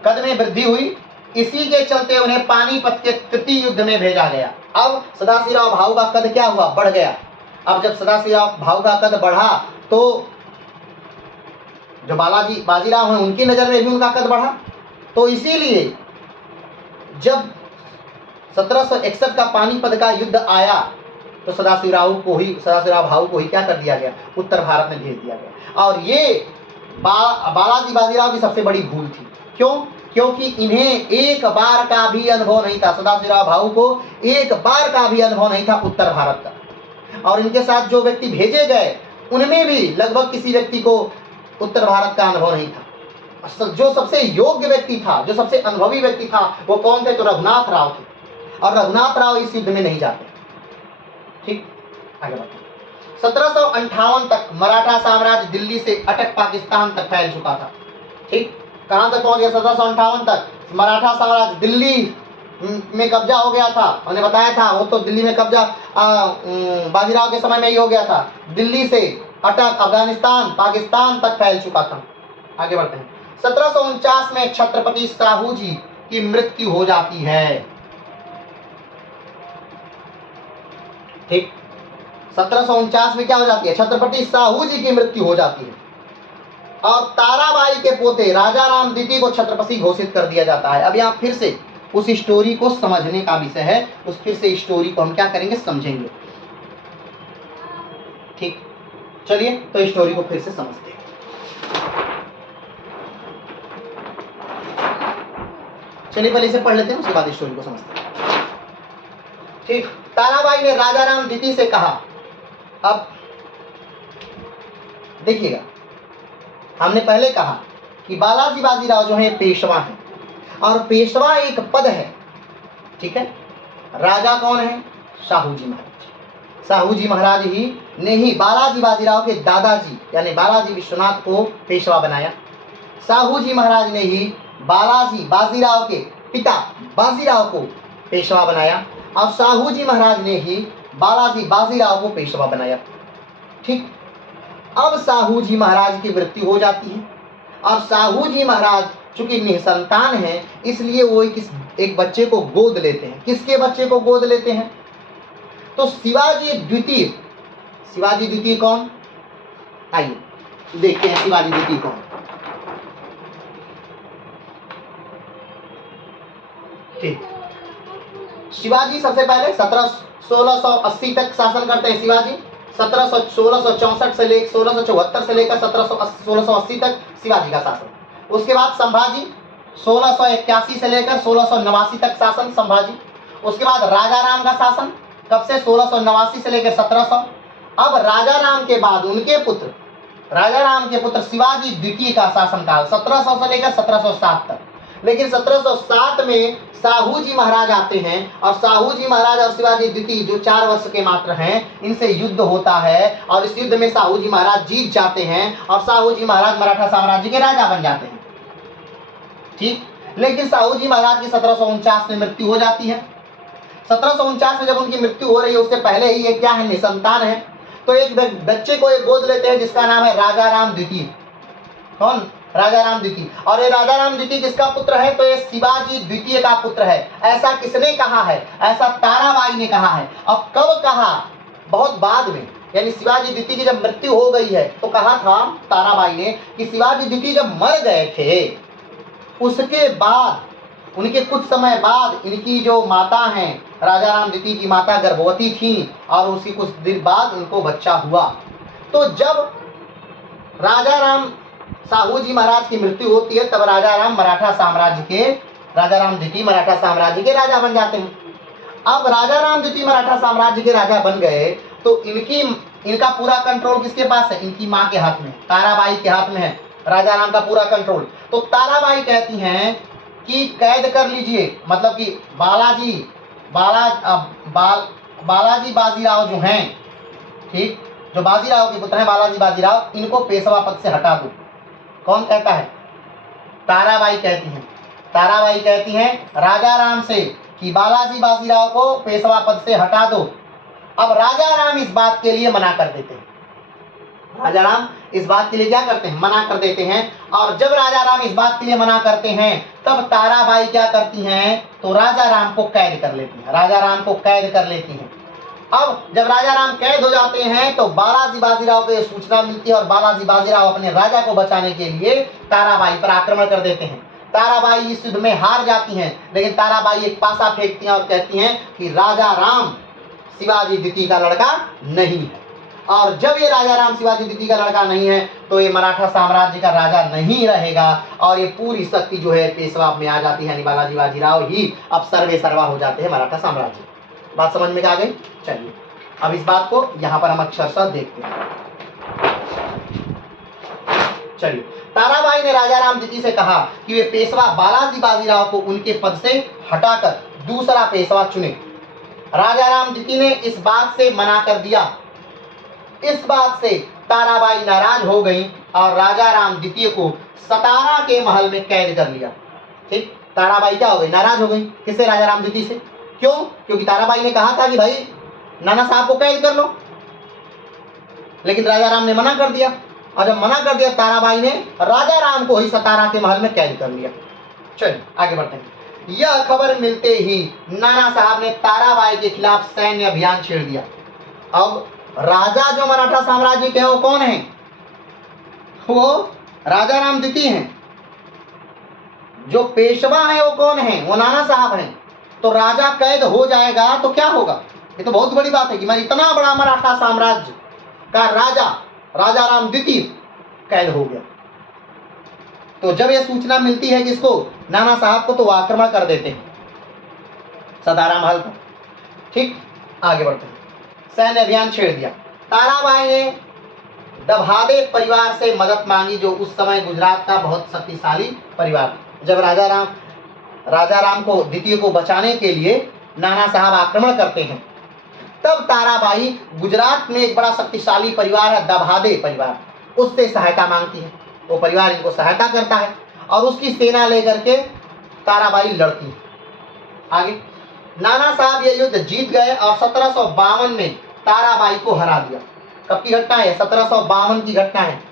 कद में वृद्धि हुई, इसी के चलते उन्हें पानीपत के तृतीय युद्ध में भेजा गया। अब सदाशिवराव भाऊ का कद क्या हुआ? बढ़ गया। अब जब सदाशिवराव भाऊ का कद बढ़ा तो जो बालाजी बाजीराव हैं उनकी नजर में भी उनका कद बढ़ा। तो इसीलिए जब 1761 का पानीपत का युद्ध आया तो सदाशिवराव भाऊ को ही क्या कर दिया गया? उत्तर भारत में भेज दिया गया। और ये बालाजी बाजीराव की सबसे बड़ी भूल थी। क्यों? क्योंकि इन्हें एक बार का भी अनुभव नहीं था, सदाशिवराव भाऊ को एक बार का भी अनुभव नहीं था उत्तर भारत का। और इनके साथ जो व्यक्ति भेजे गए उनमें भी लगभग किसी व्यक्ति को उत्तर भारत का अनुभव नहीं था। जो सबसे योग्य व्यक्ति था, जो सबसे अनुभवी व्यक्ति था, वो कौन थे? तो रघुनाथ राव थे। और रघुनाथ राव इस युद्ध में नहीं जाते। ठीक, आगे बढ़ते। 1758 तक मराठा साम्राज्य दिल्ली से अटक पाकिस्तान तक फैल चुका था। ठीक, कहां तक पहुंच गया? 1758 तक मराठा साम्राज्य दिल्ली में कब्जा हो गया था। मैंने बताया था वो तो दिल्ली में कब्जा बाजीराव के समय में ही हो गया था। दिल्ली से अटक अफगानिस्तान पाकिस्तान तक फैल चुका था। आगे बढ़ते हैं। 1749 में छत्रपति साहू जी की मृत्यु हो जाती है। ठीक, 1749 में क्या हो जाती है? छत्रपति साहू जी की मृत्यु हो जाती है। और ताराबाई के पोते राजा राम द्वितीय को छत्रपति घोषित कर दिया जाता है। अब यहाँ फिर से उस स्टोरी को समझने का विषय है, उस फिर से स्टोरी को हम क्या करेंगे? समझेंगे। ठीक, चलिए तो स्टोरी को फिर से समझते हैं। चलिए पहले इसे पढ़ लेते हैं, उसके बाद स्टोरी को समझते हैं। ठीक, ताराबाई ने राजा राम द्वितीय से कहा। अब देखिएगा, हमने पहले कहा कि बालाजी बाजीराव जो है पेशवा है, और पेशवा एक पद है। ठीक है, राजा कौन है? साहू जी महाराज। साहू जी महाराज ही ने ही बालाजी बाजीराव के दादाजी यानी बालाजी विश्वनाथ को पेशवा बनाया। साहू जी महाराज ने ही बालाजी बाजीराव के पिता बाजीराव को पेशवा बनाया, और साहू जी महाराज ने ही बालाजी बाजीराव को पेशवा बनाया। ठीक, अब साहू जी महाराज की मृत्यु हो जाती है, और साहू जी महाराज चूंकि निसंतान है, इसलिए वो एक बच्चे को गोद लेते हैं। किसके बच्चे को गोद लेते हैं? तो शिवाजी द्वितीय। शिवाजी द्वितीय कौन? आइए देखते हैं शिवाजी द्वितीय कौन। ठीक, शिवाजी सबसे पहले 1680 तक शासन करते हैं। शिवाजी 1664 से लेकर 1674 से लेकर 1680 तक शिवाजी का शासन। उसके बाद संभाजी 1681 से लेकर 1689 तक शासन संभाजी। उसके बाद राजा राम का शासन कब से? 1689 से लेकर 1700। अब राजा राम के बाद उनके पुत्र राजा राम के पुत्र शिवाजी द्वितीय का शासनकाल 1700 से लेकर 1707 तक। लेकिन 1707 में साहू जी महाराज आते हैं, और साहू जी महाराज और शिवाजी द्वितीय जो 4 वर्ष के मात्र हैं, इनसे युद्ध होता है, और इस युद्ध में साहू जी महाराज जीत जाते हैं, और साहू जी महाराज मराठा साम्राज्य के राजा बन जाते हैं। ठीक, लेकिन साहू जी महाराज की 1749 में मृत्यु हो जाती है। 1749 में जब उनकी मृत्यु हो रही है, उससे पहले ही ये क्या है? निसंतान है। तो एक बच्चे को एक गोद लेते हैं जिसका नाम है राजा राम द्वितीय। कौन? राजा राम द्वितीय। और ये राजा राम द्वितीय किसका पुत्र है? तो ये शिवाजी द्वितीय का पुत्र है। ऐसा किसने कहा है? ऐसा ताराबाई ने कहा है। अब कब कहा? बहुत बाद में, यानी शिवाजी द्वितीय की जब मृत्यु हो गई है तो कहा था ताराबाई ने कि शिवाजी द्वितीय जब मर गए थे उसके बाद, उनके कुछ समय बाद इनकी जो माता हैं राजा राम द्वितीय की माता गर्भवती थी और उसकी कुछ दिन बाद उनको बच्चा हुआ। तो जब राजा राम साहू जी महाराज की मृत्यु होती है तब राजा राम मराठा साम्राज्य के, राजा राम द्वितीय मराठा साम्राज्य के राजा बन जाते हैं। अब राजा राम द्वितीय मराठा साम्राज्य के राजा बन गए तो इनका पूरा कंट्रोल किसके पास है? इनकी माँ के हाथ में, ताराबाई के हाथ में है राजा राम का पूरा कंट्रोल। तो ताराबाई कहती हैं कि कैद कर लीजिए, मतलब कि बालाजी बाजीराव जो हैं, ठीक, जो बाजीराव के पुत्र हैं बालाजी बाजीराव, इनको पेशवा पद से हटा दो। कौन कहता है? ताराबाई कहती हैं। ताराबाई कहती हैं राजा राम से कि बालाजी बाजीराव को पेशवा पद से हटा दो। अब राजा राम इस बात के लिए मना कर देते हैं। राजा राम इस बात के लिए क्या करते हैं? मना कर देते हैं। और जब राजा राम इस बात के लिए मना करते हैं तब ताराबाई क्या करती हैं? तो राजा राम को कैद कर लेती हैं, राजा राम को कैद कर लेती हैं। अब जब राजा राम कैद हो जाते हैं तो बालाजी बाजीराव को यह सूचना मिलती है और बालाजी बाजीराव अपने राजा को बचाने के लिए ताराबाई पर आक्रमण कर देते हैं। ताराबाई इस युद्ध में हार जाती हैं, लेकिन ताराबाई एक पासा फेंकती हैं और कहती हैं कि राजा राम शिवाजी द्वितीय का लड़का नहीं है। और जब ये राजा राम शिवाजी द्वितीय का लड़का नहीं है तो ये मराठा साम्राज्य का राजा नहीं रहेगा और ये पूरी शक्ति जो है पेशवा में आ जाती है, यानी बालाजी बाजीराव ही अब सर्वे सर्वा हो जाते हैं मराठा साम्राज्य। बात समझ में आ गई? चलिए अब इस बात को यहाँ पर हम अक्षरशः देखते हैं। चलिए, ताराबाई ने राजा राम द्वितीय से कहा कि वे पेशवा बालाजी बाजीराव को उनके पद से हटाकर दूसरा पेशवा चुने। राजा राम द्वितीय ने इस बात से मना कर दिया। इस बात से ताराबाई नाराज हो गई और राजा राम द्वितीय को सतारा के महल में कैद कर लिया। ठीक, ताराबाई क्या हो गई? नाराज हो गई। किससे? राजा राम द्वितीय से। क्यों? क्योंकि ताराबाई ने कहा था कि भाई नाना साहब को कैद कर लो, लेकिन राजा राम ने मना कर दिया। और जब मना कर दिया ताराबाई ने राजा राम को ही सतारा के महल में कैद कर लिया। चलिए आगे बढ़ते हैं। यह खबर मिलते ही नाना साहब ने ताराबाई के खिलाफ सैन्य अभियान छेड़ दिया। अब राजा जो मराठा साम्राज्य के हैं वो कौन है? वो राजा राम द्वितीय हैं। जो पेशवा है वो कौन है? वो नाना साहब हैं। तो राजा कैद हो जाएगा तो क्या होगा? ये तो बहुत बड़ी बात है कि मैं इतना बड़ा मराठा साम्राज्य का राजा, राजा राम द्वितीय कैद हो गया। तो जब यह सूचना मिलती है किसको? नाना साहब को, तो आक्रमण कर देते हैं सतारा महल पर। ठीक, आगे बढ़ते हैं। सैन्य अभियान छेड़ दिया। ताराबाई ने दभादे परिवार से मदद मांगी, जो उस समय गुजरात का बहुत शक्तिशाली परिवार था। जब राजा राम को द्वितीय को बचाने के लिए नाना साहब आक्रमण करते हैं तब ताराबाई गुजरात में एक बड़ा शक्तिशाली परिवार है दभादे परिवार, उससे सहायता मांगती है। वो परिवार इनको सहायता करता है और उसकी सेना लेकर के ताराबाई लड़ती है। आगे नाना साहब ये युद्ध जीत गए और 1752 में ताराबाई को हरा दिया। कब की घटना है? 1752 की घटना है।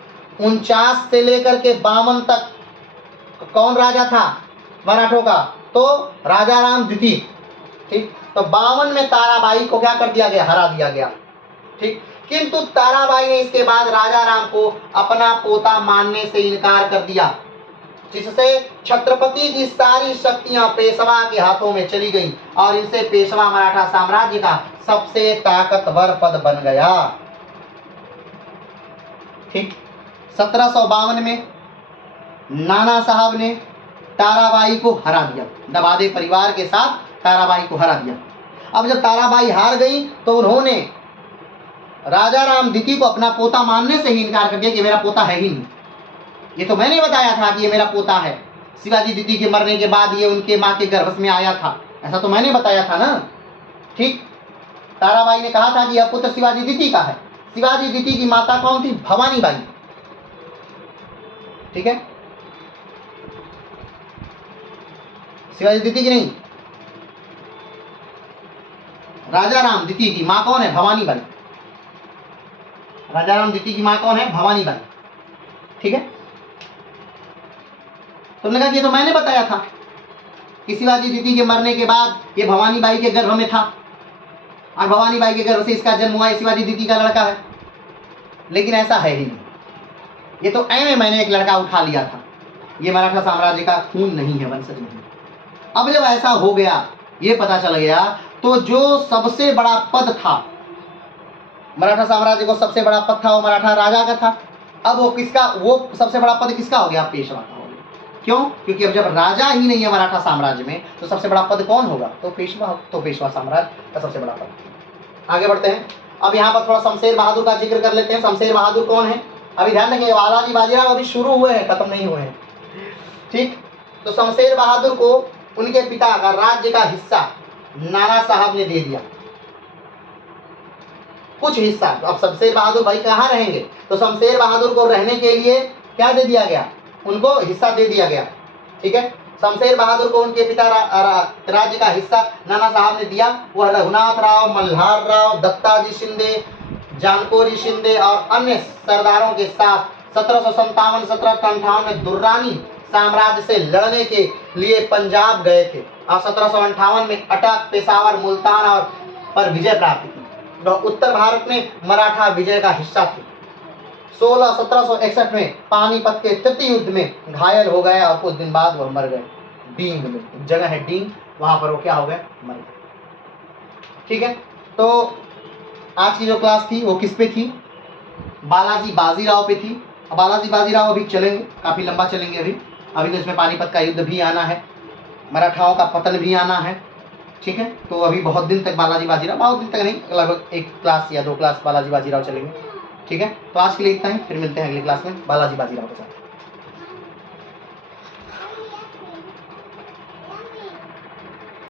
49 से लेकर के 52 तक कौन राजा था मराठों का? तो राजा राम द्वितीय। ठीक, तो 52 में ताराबाई को क्या कर दिया गया? हरा दिया गया। ठीक, किंतु ताराबाई ने इसके बाद राजा राम को अपना पोता मानने से इनकार कर दिया, जिससे छत्रपति की सारी शक्तियां पेशवा के हाथों में चली गईं और इनसे पेशवा मराठा साम्राज्य का सबसे ताकतवर पद बन गया। ठीक, 1752 में नाना साहब ने ताराबाई को हरा दिया, दभादे परिवार के साथ ताराबाई को हरा दिया। अब जब ताराबाई हार गई तो उन्होंने राजा राम द्वितीय को अपना पोता मानने से ही इनकार कर दिया कि मेरा पोता है ही नहीं। ये तो मैंने बताया था कि ये मेरा पोता है, शिवाजी द्वितीय के मरने के बाद ये उनके माँ के गर्भ में आया था, ऐसा तो मैंने बताया था ना। ठीक, ताराबाई ने कहा था कि यह पुत्र शिवाजी द्वितीय का है। शिवाजी द्वितीय की माता कौन थी? भवानी बाई। ठीक है, शिवाजी द्वितीय की नहीं, राजा राम द्वितीय की मां कौन है? भवानी बाई। राजा राम द्वितीय की मां कौन है? भवानी बाई। ठीक है, तो उन्होंने कहा कि ये तो मैंने बताया था कि शिवाजी दीदी के मरने के बाद ये भवानी बाई के गर्भ में था और भवानी बाई के गर्भ से इसका जन्म हुआ है, शिवाजी दीदी का लड़का है। लेकिन ऐसा है ही नहीं, ये तो ऐਵੇਂ मैंने एक लड़का उठा लिया था, ये मराठा साम्राज्य का खून नहीं है, वंशज नहीं। अब जब ऐसा हो गया, ये पता चल गया, तो जो सबसे बड़ा पद था मराठा साम्राज्य को, सबसे बड़ा पद था वो मराठा राजा का था। अब वो सबसे बड़ा पद किसका हो गया? पेशवा का हो गया। क्यों? क्योंकि अब जब राजा ही नहीं है मराठा साम्राज्य में, तो सबसे बड़ा पद कौन होगा? तो पेशवा। तो पेशवा साम्राज्य का सबसे बड़ा पद। आगे बढ़ते हैं। अब यहाँ पर थोड़ा शमशेर बहादुर का जिक्र कर लेते हैं। शमशेर बहादुर कौन है? अभी ध्यान रखिए, बालाजी बाजीराव अभी शुरू हुए हैं, खत्म नहीं हुए हैं, ठीक। तो शमशेर बहादुर को उनके पिता का राज्य का हिस्सा नाना साहब ने दे दिया, कुछ हिस्सा। अब शमशेर बहादुर भाई कहाँ रहेंगे? तो शमशेर बहादुर को रहने के लिए क्या दे दिया गया? उनको हिस्सा दे दिया गया, ठीक है। शमशेर बहादुर को उनके पिता राज्य का हिस्सा नाना साहब ने दिया। वह रघुनाथ राव, मल्हार राव, दत्ताजी शिंदे, जानकोरी शिंदे और अन्य सरदारों के साथ 1757-1758 में दुर्रानी साम्राज्य से लड़ने के लिए पंजाब गए थे और 1758 में अटक, पेशावर, मुल्तान और पर विजय प्राप्त की। वह उत्तर भारत में मराठा विजय का हिस्सा थे। 1761 में पानीपत के तृतीय युद्ध में घायल हो गए और कुछ दिन बाद वह मर गए। डींग में जगह है डींग, वहां पर वो क्या हो गए? मर गए, ठीक है। तो आज की जो क्लास थी वो किस पे थी? बालाजी बाजीराव पे थी। बालाजी बाजीराव अभी चलेंगे, काफी लंबा चलेंगे। अभी तो इसमें पानीपत का युद्ध भी आना है, मराठाओं का पतन भी आना है, ठीक है। तो अभी बहुत दिन तक बालाजी बाजीराव, बहुत दिन तक नहीं, लगभग 1 क्लास या 2 क्लास बालाजी बाजीराव चलेंगे, ठीक है। तो आज के लिए इतना ही, फिर मिलते हैं अगली क्लास में बालाजी बाजीराव के साथ।